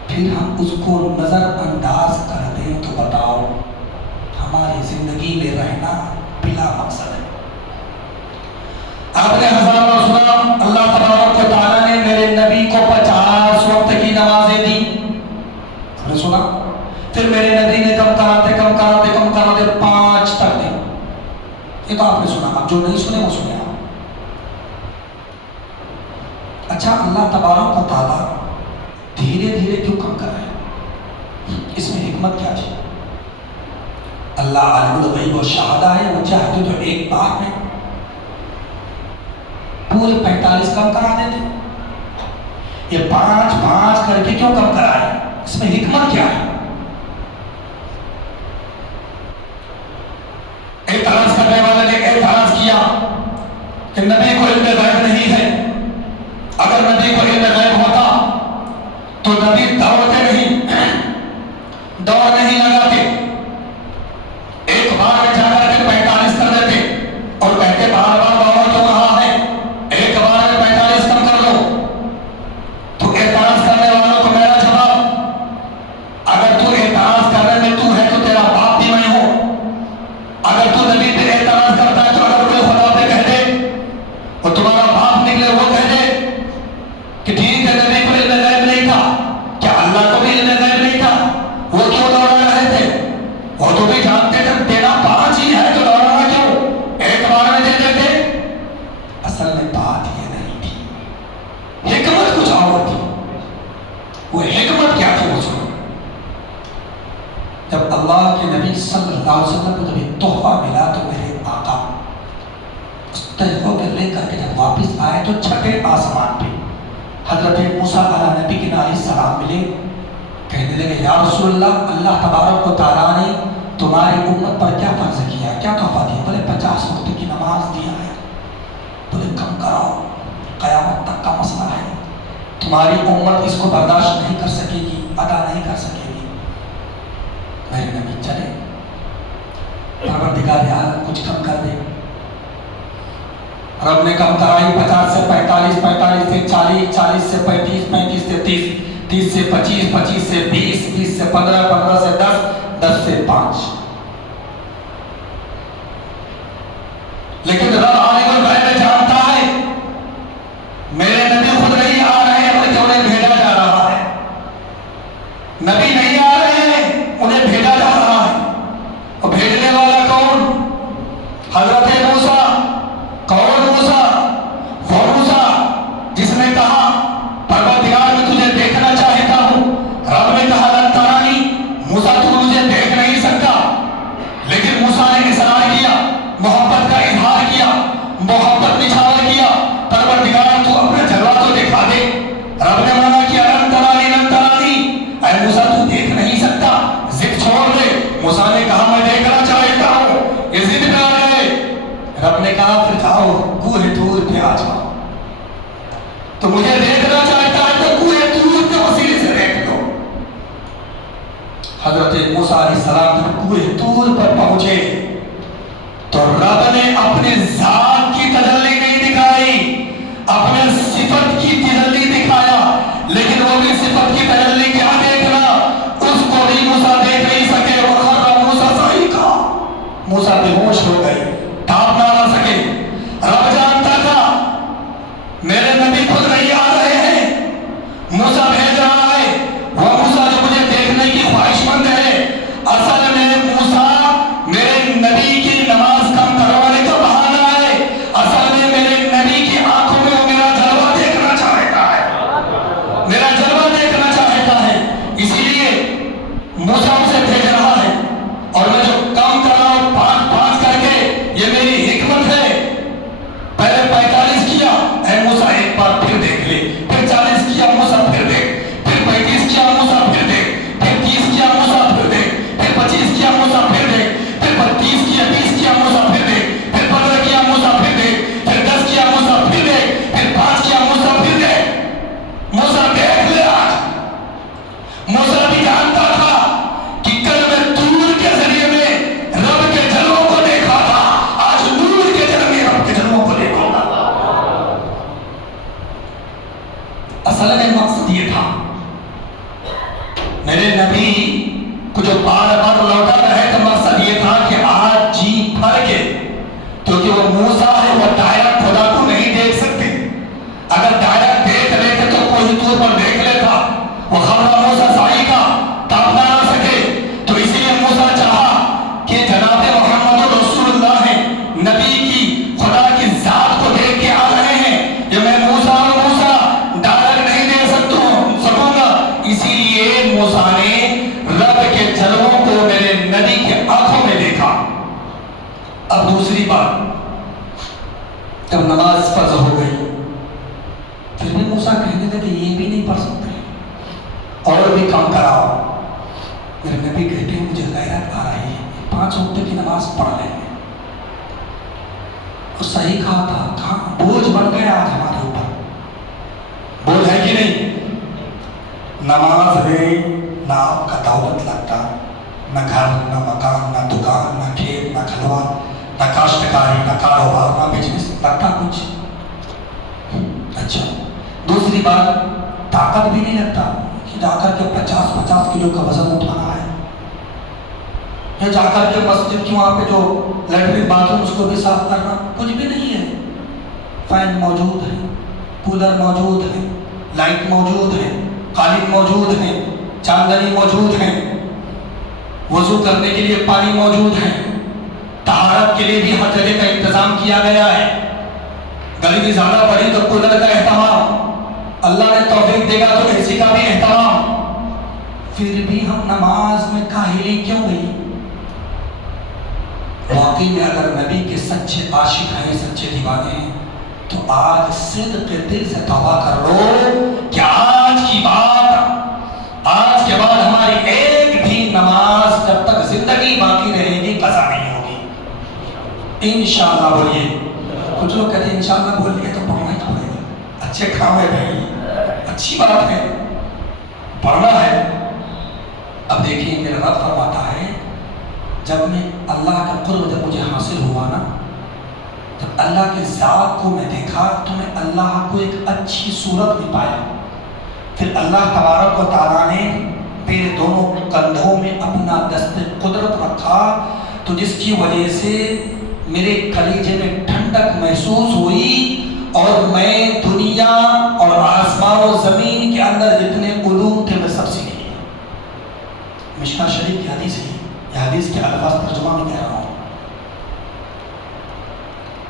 پھر ہم اس کو نظر انداز کر دیں تو بتاؤ ہماری زندگی میں رہنا بلا مقصد ہے۔ آپ نے ہزار بار سنا اللہ تبارک و تعالیٰ نے میرے نبی کو 50 وقت کی نمازیں دی، آپ نے سنا؟ پھر میرے نبی نے کم کراتے 5 تک دی، یہ تو آپ نے سنا۔ اب جو نہیں سنے وہ سنے آپ۔ اچھا، اللہ تبارک و تعالیٰ دھیرے دھیرے کیوں کم کر رہے ہیں؟ اس میں حکمت کیا ہے؟ اللہ عالم الغیب و شہادہ ہے، وہ چاہتے تو ایک بار میں پورے 45 کم کرا دیتے، یہ 5 کر کے کیوں کم کرائے؟ اس میں حکمت کیا ہے؟ اعتراض کرنے والے نے اعتراض کیا کہ نبی کو علم غیب نہیں ہے۔ اگر نبی کو علم غیب ہوتا تو نبی دوڑتے نہیں، دوڑ نہیں لگاتے، ایک بار میں جا کر کے 45 کر دیتے اور کہتے بار بار بابا کیوں کہا ہے، ایک بار میں 45 کم کر دو۔ تو اعتراض کرنے والوں کو میرا جواب، اگر تو اعتراض کرنے میں تو ہے تو تیرا باپ بھی میں ہوں۔ اگر تو نبی پہ اعتراض کرتا ہے تو اگر کوئی خدا پہ کہہ دے اور تمہارا باپ نکلے وہ کہہ دے کہ ٹھیک ہے نبی کو علم غیب نہیں تھا، کیا اللہ کو بھی علم غیب نہیں تھا؟ وہ کیوں دوڑا رہے تھے؟ وہ تو بھی جانتے تھے دینا 5 ہی ہے تو دوڑانا کیوں؟ ایک بار میں دے دیتے۔ اصل میں بات یہ نہیں تھی، حکمت کچھ اور تھی۔ وہ حکمت کیا تھی وہ سنو۔ جب اللہ کے نبی صلی اللہ علیہ وسلم کو جب یہ تحفہ ملا تو میرے آقا اس تحفے کو لے کر کے جب واپس آئے تو چھٹے آسمان پہ حضرت موسیٰ علیہ نبی کے علیہ السلام ملے، کہنے لگے یا رسول اللہ، اللہ تبارک و تعالیٰ نے تمہاری امت پر کیا فرض کیا، کیا تحفہ دیا؟ بولے 50 وقت کی نماز دیا ہے۔ بولے کم کراؤ، قیامت تک کا مسئلہ ہے، تمہاری امت اس کو برداشت نہیں کر سکے گی، ادا نہیں کر سکے گی۔ میرے نبی چلے، پروردگار عالم کچھ کم کر دے۔ رب نے کم کرائی 50 سے 45، 45 سے 40، 40 سے 35، 35 سے 30، 30 سے 25، 25 سے 20، 20 سے 15، 15 سے 10، 10 سے 5۔ لیکن رب عالم الغیب جانتا ہے میرے نبی خود نہیں آ رہے ہیں بلکہ انہیں بھیجا جا رہا ہے۔ نبی نہیں آ رہے ہیں، انہیں بھیجا جا رہا ہے۔ اور بھیجنے والا کون؟ حضرت موسیٰ۔ کون موسیٰ؟ وہ موسیٰ جس نے کہا پروردگار میں تجھے دیکھنا چاہتا ہوں۔ رب نے کہا لن ترانی، موسیٰ تو مجھے دیکھ نہیں سکتا، رب نے منع کیا لن ترانی لن ترانی، اے موسیٰ تو دیکھ نہیں سکتا، ضد چھوڑ دے۔ موسیٰ نے کہا میں دیکھنا چاہتا ہوں، یہ ضد پہ آ گئے۔ رب نے کہا پھر جاؤ کوہ طور پہ آ جاؤ، تو مجھے دیکھنا چاہتا ہے تو کوہ طور کے وسیلے سے دیکھ لو۔ حضرت موسیٰ علیہ السلام جب کوہ طور پر پہنچے تو رب نے اپنے ذات کی تجلی نہیں دکھائی، اپنے صفت کی تجلی دکھایا، لیکن وہ بھی صفت کی تجلی کیا دیکھنا، اس کو بھی موسیٰ دیکھ نہیں سکے۔ وَخَرَّ مُوسَىٰ صَعِقًا، موسیٰ بے ہوش ہو گئے، ٹاپ نہ آ سکے۔ رب جانتا تھا میرے نبی خود نہیں آ رہے ہیں، موسیٰ بھیج رہا ہے، وہ موسیٰ جو مجھے دیکھنے کی خواہش مند ہے۔ اصل میں موسیٰ میرے نبی کی نماز کم کروانے کا بہانہ ہے، اصل میں میرے نبی کی آنکھوں میں وہ میرا جلوہ دیکھنا چاہتا ہے، میرا جلوہ دیکھنا چاہتا ہے، اسی لیے موسیٰ اسے بھیج رہا ہے۔ اور میں جو کام کر رہا ہوں 5 کر کے، یہ میری حکمت ہے۔ پہلے 45 کیا، اے موسیٰ ایک بار پھر دیکھ لے، پھر 40 کیا، موسیٰ پھر دیکھ، پھر 35 کیا، موسیٰ پھر دیکھ، پھر 30 کیا، موسیٰ پھر دیکھ، پھر 25 کیا، موسیٰ پھر دیکھ، پھر 32 کیا، 20 کیا، موسیٰ پھر دیکھ، پھر 15 کیا، موسیٰ پھر دیکھ، پھر 10 کیا، موسیٰ پھر دیکھ، پھر 5 کیا، موسیٰ پھر دیکھ۔ موسیٰ دیکھ لے آج۔ موسیٰ بھی جانتا تھا کہ کل میں طور کے ذریعے میں رب کے جلووں کو دیکھا تھا، آج نور کے ذریعے رب کے جلووں کو دیکھوں گا۔ اصل میں مقصد یہ تھا، میرے نبی کو جو بار بار لوٹا رہے تو مقصد یہ تھا کہ آج جی بھر کے، کیونکہ وہ موسیٰ ہے، وہ ڈائریکٹ خدا کو نہیں دیکھ سکتے، اگر ڈائریکٹ دیکھ لیتے تو کوئی طور پر دیکھ لیتا، وہ خبر موسیٰ صعیقا تاب نہ آ سکے۔ تو اسی لیے موسیٰ چاہا کہ جناب محمد رسول اللہ ہے، نبی کی خدا کی ذات کو دیکھ کے آ رہے ہیں، یہ میں موسیٰ ڈائریکٹ نہیں دے سکوں گا، اسی لیے موسیٰ نے رب کے جلووں کو میرے نبی کی آنکھوں میں دیکھا۔ اب دوسری بات، جب نماز فرض ہو گئی پھر بھی موسیٰ کہنے لگے یہ بھی نہیں پڑھ سکتے، اور بھی کم کراؤ۔ میرے نبی کہتے ہیں مجھے غیرت آ رہی ہے، 5 وقت کی نماز پڑھ لیں گے۔ اور صحیح کہا تھا، کہاں بوجھ بن گیا آج ہمارے اوپر، بوجھ ہے کہ نہیں؟ نماز ہے، نہ آپ کا دولت لگتا، نہ گھر، نہ مکان، نہ دکان، نہ کھیت، نہ کھلوان، نہ کاشتکاری، نہ کاروبار، نہ بزنس لگتا کچھ۔ اچھا دوسری بات، طاقت بھی نہیں لگتا کہ جا کر کے 50 کلو کا وزن اٹھانا ہے، یا جا کر کے مسجد کی وہاں پہ جو لیٹرین باتھ روم اس کو بھی صاف کرنا، کچھ بھی نہیں ہے۔ فین موجود ہے، کولر موجود ہے، لائٹ موجود ہے، قالین موجود ہے، چاندنی موجود ہے، وضو کرنے کے لیے پانی موجود ہے، طہارت کے لیے بھی ہر جگہ کا انتظام کیا گیا ہے۔ گرمی زیادہ پڑی تو کولر کا اہتمام، اللہ نے توفیق دے گا تو اے سی کا بھی اہتمام۔ پھر بھی ہم نماز میں کاہلی کیوں گئی؟ واقعی میں اگر نبی کے سچے عاشق ہیں، سچے دیوانے ہیں، تو آج صدق کے دل سے توبہ کر لو کہ آج کی بات، آج کے بعد ہماری ایک بھی نماز جب تک زندگی باقی رہے گی قضا نہیں ہوگی انشاءاللہ۔ بولیے، کچھ لوگ کہتے ہیں انشاءاللہ بول لیے تو پڑھنا ہی پڑے گا، اچھے کام ہے بھائی، اچھی بات ہے، پڑھنا ہے۔ اب دیکھیں میرا رب فرماتا ہے جب میں اللہ کا قرب جب مجھے حاصل ہوا نا، جب اللہ کے ذات کو میں دیکھا تو میں اللہ کو ایک اچھی صورت میں پایا۔ پھر اللہ تبارک و تعالیٰ نے میرے دونوں کندھوں میں اپنا دست قدرت رکھا، تو جس کی وجہ سے میرے کلیجے میں ٹھنڈک محسوس ہوئی، اور میں دنیا اور آسمان و زمین کے اندر جتنے علوم تھے میں سب سیکھ لیا۔ مشکاہ شریف کی حدیث ہے، یہ حدیث کے الفاظ ترجمہ میں کہہ رہا ہوں۔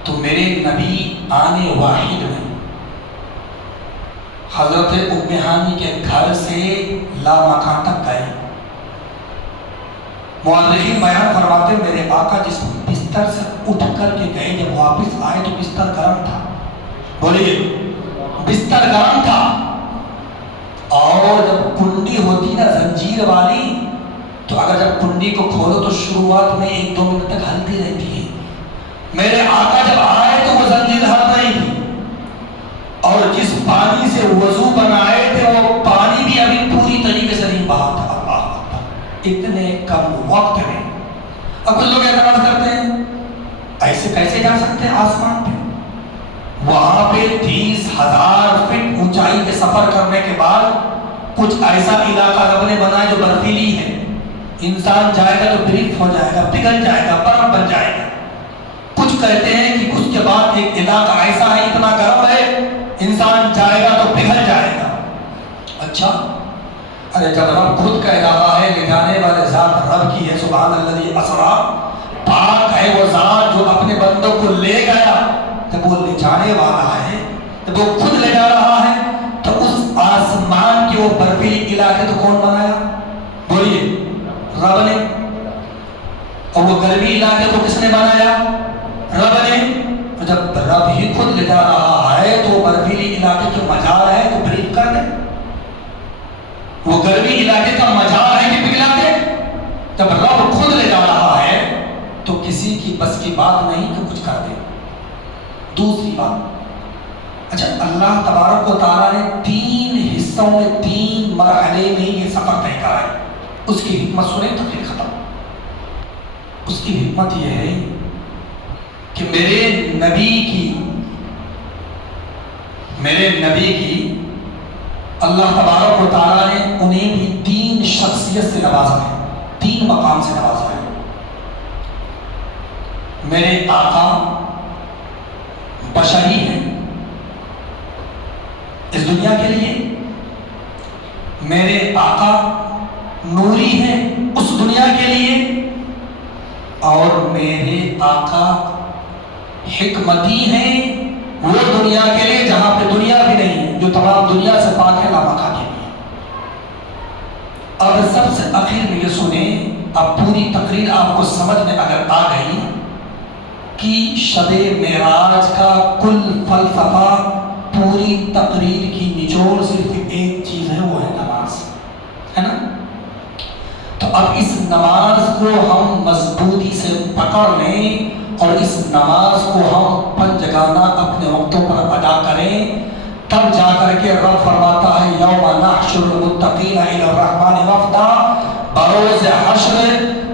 تو میرے نبی آنے واحد میں حضرت ام ہانی کے گھر سے لامکان تک گئے۔ مورخین بیان فرماتے میرے آقا جس بستر سے اٹھ کر کے گئے، جب واپس آئے تو بستر گرم تھا۔ بولیے، بستر گرم تھا، کنڈی ہوتی نا زنجیر والی، تو اگر جب کنڈی کو کھولو تو شروعات میں 1-2 منٹ تک ہلتی رہتی ہے. میرے آقا جب آئے تو وہ زنجیر ہل رہی تھی، اور جس پانی سے وضو بنائے تھے وہ پانی بھی ابھی پوری طریقے سے نہیں بہا تھا. اتنے کم وقت میں. اب کچھ لوگ اعتراض کرتے ہیں ایسے کیسے جا سکتے ہیں آسمان پہ؟ وہاں پہ 30,000 فٹ اونچائی کے سفر کرنے کے بعد کچھ ایسا علاقہ رب نے بنایا جو برفیلی ہے. انسان جائے گا تو بریف ہو جائے گا، پگھل جائے گا، برف بن جائے گا. کچھ کہتے ہیں کہ اس کے بعد ایک علاقہ ایسا ہے اتنا گرم ہے انسان جائے گا تو پگھل جائے گا. اچھا، ارے جب رب خود کا علاقہ ہے، لے جانے والے ذات رب کی ہے. سبحان الذی اسریٰ، پاک ہے وہ ذات جو اپنے بندوں کو لے گیا. جب وہ لے جانے والا ہے، جب وہ خود لے جا رہا ہے، تو اس آسمان کے وہ برفیلی علاقے تو کون بنایا؟ بولیے، رب نے. اور وہ گرمی علاقے کو کس نے بنایا؟ رب نے. تو جب رب ہی خود لے جا رہا ہے تو وہ برفیلی علاقے کے مجال ہے تو بریف کر دے. وہ گرمی علاقے کا مجال ہے کہ پگھلا دے. جب رب خود لے جا رہا ہے تو کسی کی بس کی بات نہیں کہ کچھ کر دے. دوسری بات، اچھا اللہ تبارک و تعالیٰ نے 3 حصوں میں 3 مرحلے میں یہ سفر طے کرا ہے. اس کی حکمت سنیں تو پھر ختم. اس کی حکمت یہ ہے کہ میرے نبی کی اللہ تبارک و تعالیٰ نے انہیں بھی 3 شخصیت سے نوازا ہے، 3 مقام سے نوازا ہے. میرے آقا بشری ہیں اس دنیا کے لیے، میرے آقا نوری ہیں اس دنیا کے لیے، اور میرے آقا حکمتی ہیں وہ دنیا کے لیے جہاں پہ دنیا بھی نہیں، جو تمام دنیا سے پاک ہے لامکا کے لیے. اب سب سے آخر میں یہ سنیں، اب پوری تقریر آپ کو سمجھ میں اگر آ گئی کہ شب معراج کا کل فلسفہ، پوری تقریر کی نچوڑ صرف ایک چیز ہے، وہ ہے نماز، ہے نا؟ تو اب اس نماز کو ہم مضبوطی سے پکڑ لیں اور اس نماز کو ہم 5 جگانہ اپنے وقتوں پر ادا کریں، تب جا کر کے رب فرماتا ہے یوم نحشر المتقین الی الرحمن وفدا. بروز حشر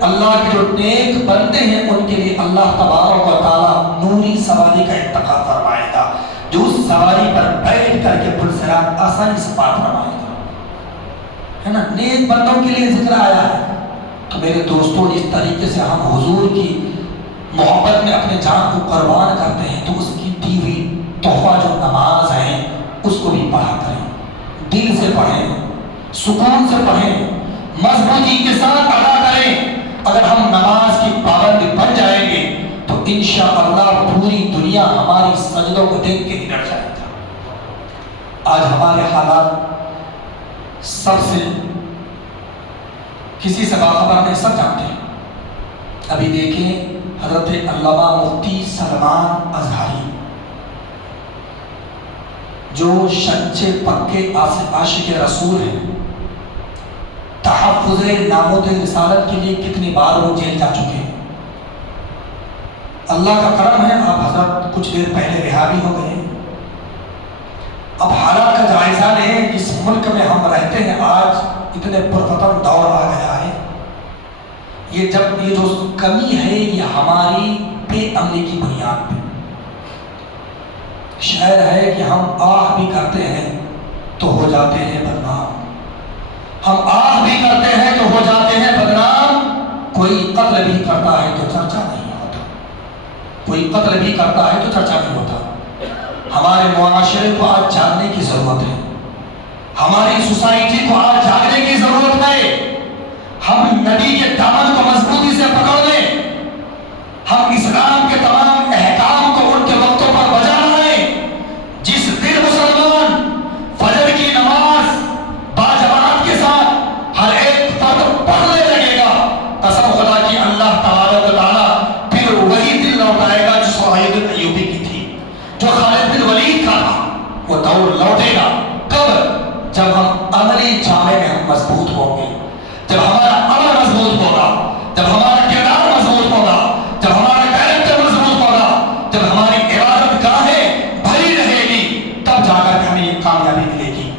اللہ کے جو نیک بندے ہیں ان کے لیے اللہ تبارک و تعالیٰ نوری سواری کا انتخاب فرمائے گا، جو اس سواری پر بیٹھ کر کے پل صراط آسانی سے پار فرمائے گا، ہے نا؟ نیک بندوں کے لیے ذکر آیا ہے. تو میرے دوستوں، جس طریقے سے ہم حضور کی محبت میں اپنے جان کو قربان کرتے ہیں، تو اس کی دی ہوئی تحفہ جو نماز ہے اس کو بھی پڑھا کریں. دل سے پڑھیں، سکون سے پڑھیں، مضبوطی کے ساتھ ادا کریں. اگر ہم نماز کی پابند بن جائیں گے تو انشاءاللہ پوری دنیا ہماری سجدوں کو دیکھ کے ہی ڈر جائے گا. آج ہمارے حالات سب سے کسی سے باخبر نہیں، سب جانتے ہیں. ابھی دیکھیں حضرت علامہ مفتی سلمان اظہری، جو سچے پکے عاشق رسول ہیں، تحفظ ناموت رسالت کے لیے کتنی بار وہ جیل جا چکے ہیں. اللہ کا کرم ہے، آپ حضرت کچھ دیر پہلے رہا بھی ہو گئے. اب حالات کا جائزہ لیں. جس ملک میں ہم رہتے ہیں آج اتنے پرفتن دور آ گیا ہے. یہ جو کمی ہے یہ ہماری بے عملی کی بنیاد پہ. شاید ہے کہ ہم آہ بھی کرتے ہیں تو ہو جاتے ہیں بدنام، ہم آہ بھی کرتے ہیں تو ہو جاتے ہیں بدنام. کوئی قتل بھی کرتا ہے تو چرچا نہیں ہوتا، کوئی قتل بھی کرتا ہے تو چرچا نہیں ہوتا. ہمارے معاشرے کو آج جاگنے کی ضرورت ہے، ہماری سوسائٹی کو آج جاگنے کی ضرورت ہے. ہم نبی کے دامن کو مضبوطی سے پکڑ لیں، ہم اسلام کے تمام احکام کو ان کے وقتوں پر بجا لائیں. جس دن مسلمان فجر کی نماز باجماعت کے ساتھ ہر ایک فرد پڑھنے لگے گا، قسم خدا کی اللہ تبارک و تعالیٰ پھر وہی دل لوٹائے گا جو صہیب ایوبی کی تھی، جو خالد بن ولید کا تھا. وہ دور لوٹے گا کب؟ جب ہم عملی جامے میں ہم مضبوط ہوں گے، جب ہمارا عمل مضبوط ہوگا، جب ہمارا کردار مضبوط ہوگا، جب ہمارا کیریکٹر مضبوط ہوگا، جب ہماری عبادت گاہیں بھری رہے گی، تب جا کر ہمیں یہ کامیابی ملے گی۔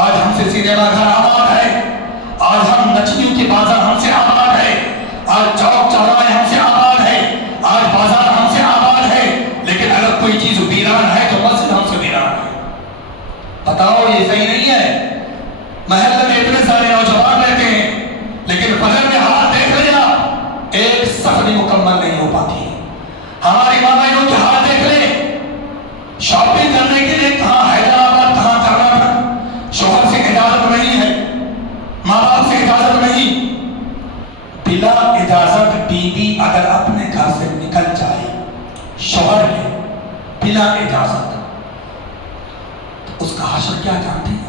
آج ہم سے سینما گھر آباد ہے، آج ہم نچنیوں کے بازار ہم سے آباد ہے، آج چوک چوراہے ہم سے آباد ہے، آج بازار ہم سے آباد ہے، لیکن اگر کوئی چیز ویران ہے تو مسجد ہم سے ویران ہے۔ بتاؤ یہ صحیح نہیں ہے؟ محلے میں اتنے سارے نوجوان رہتے ہیں، لیکن فجر میں حالات دیکھ لیا، ایک صفحہ مکمل نہیں ہو پاتی ہے۔ ہماری ماں بہنوں کے حالات دیکھ لیں، شاپنگ کرنے کے لیے کہاں حیدرآباد، کہاں کرناٹک، شوہر سے اجازت نہیں ہے، ماں باپ سے اجازت نہیں، بلا اجازت بیوی اگر اپنے گھر سے نکل جائے شوہر کے بلا اجازت، اس کا حشر کیا جانتے ہیں؟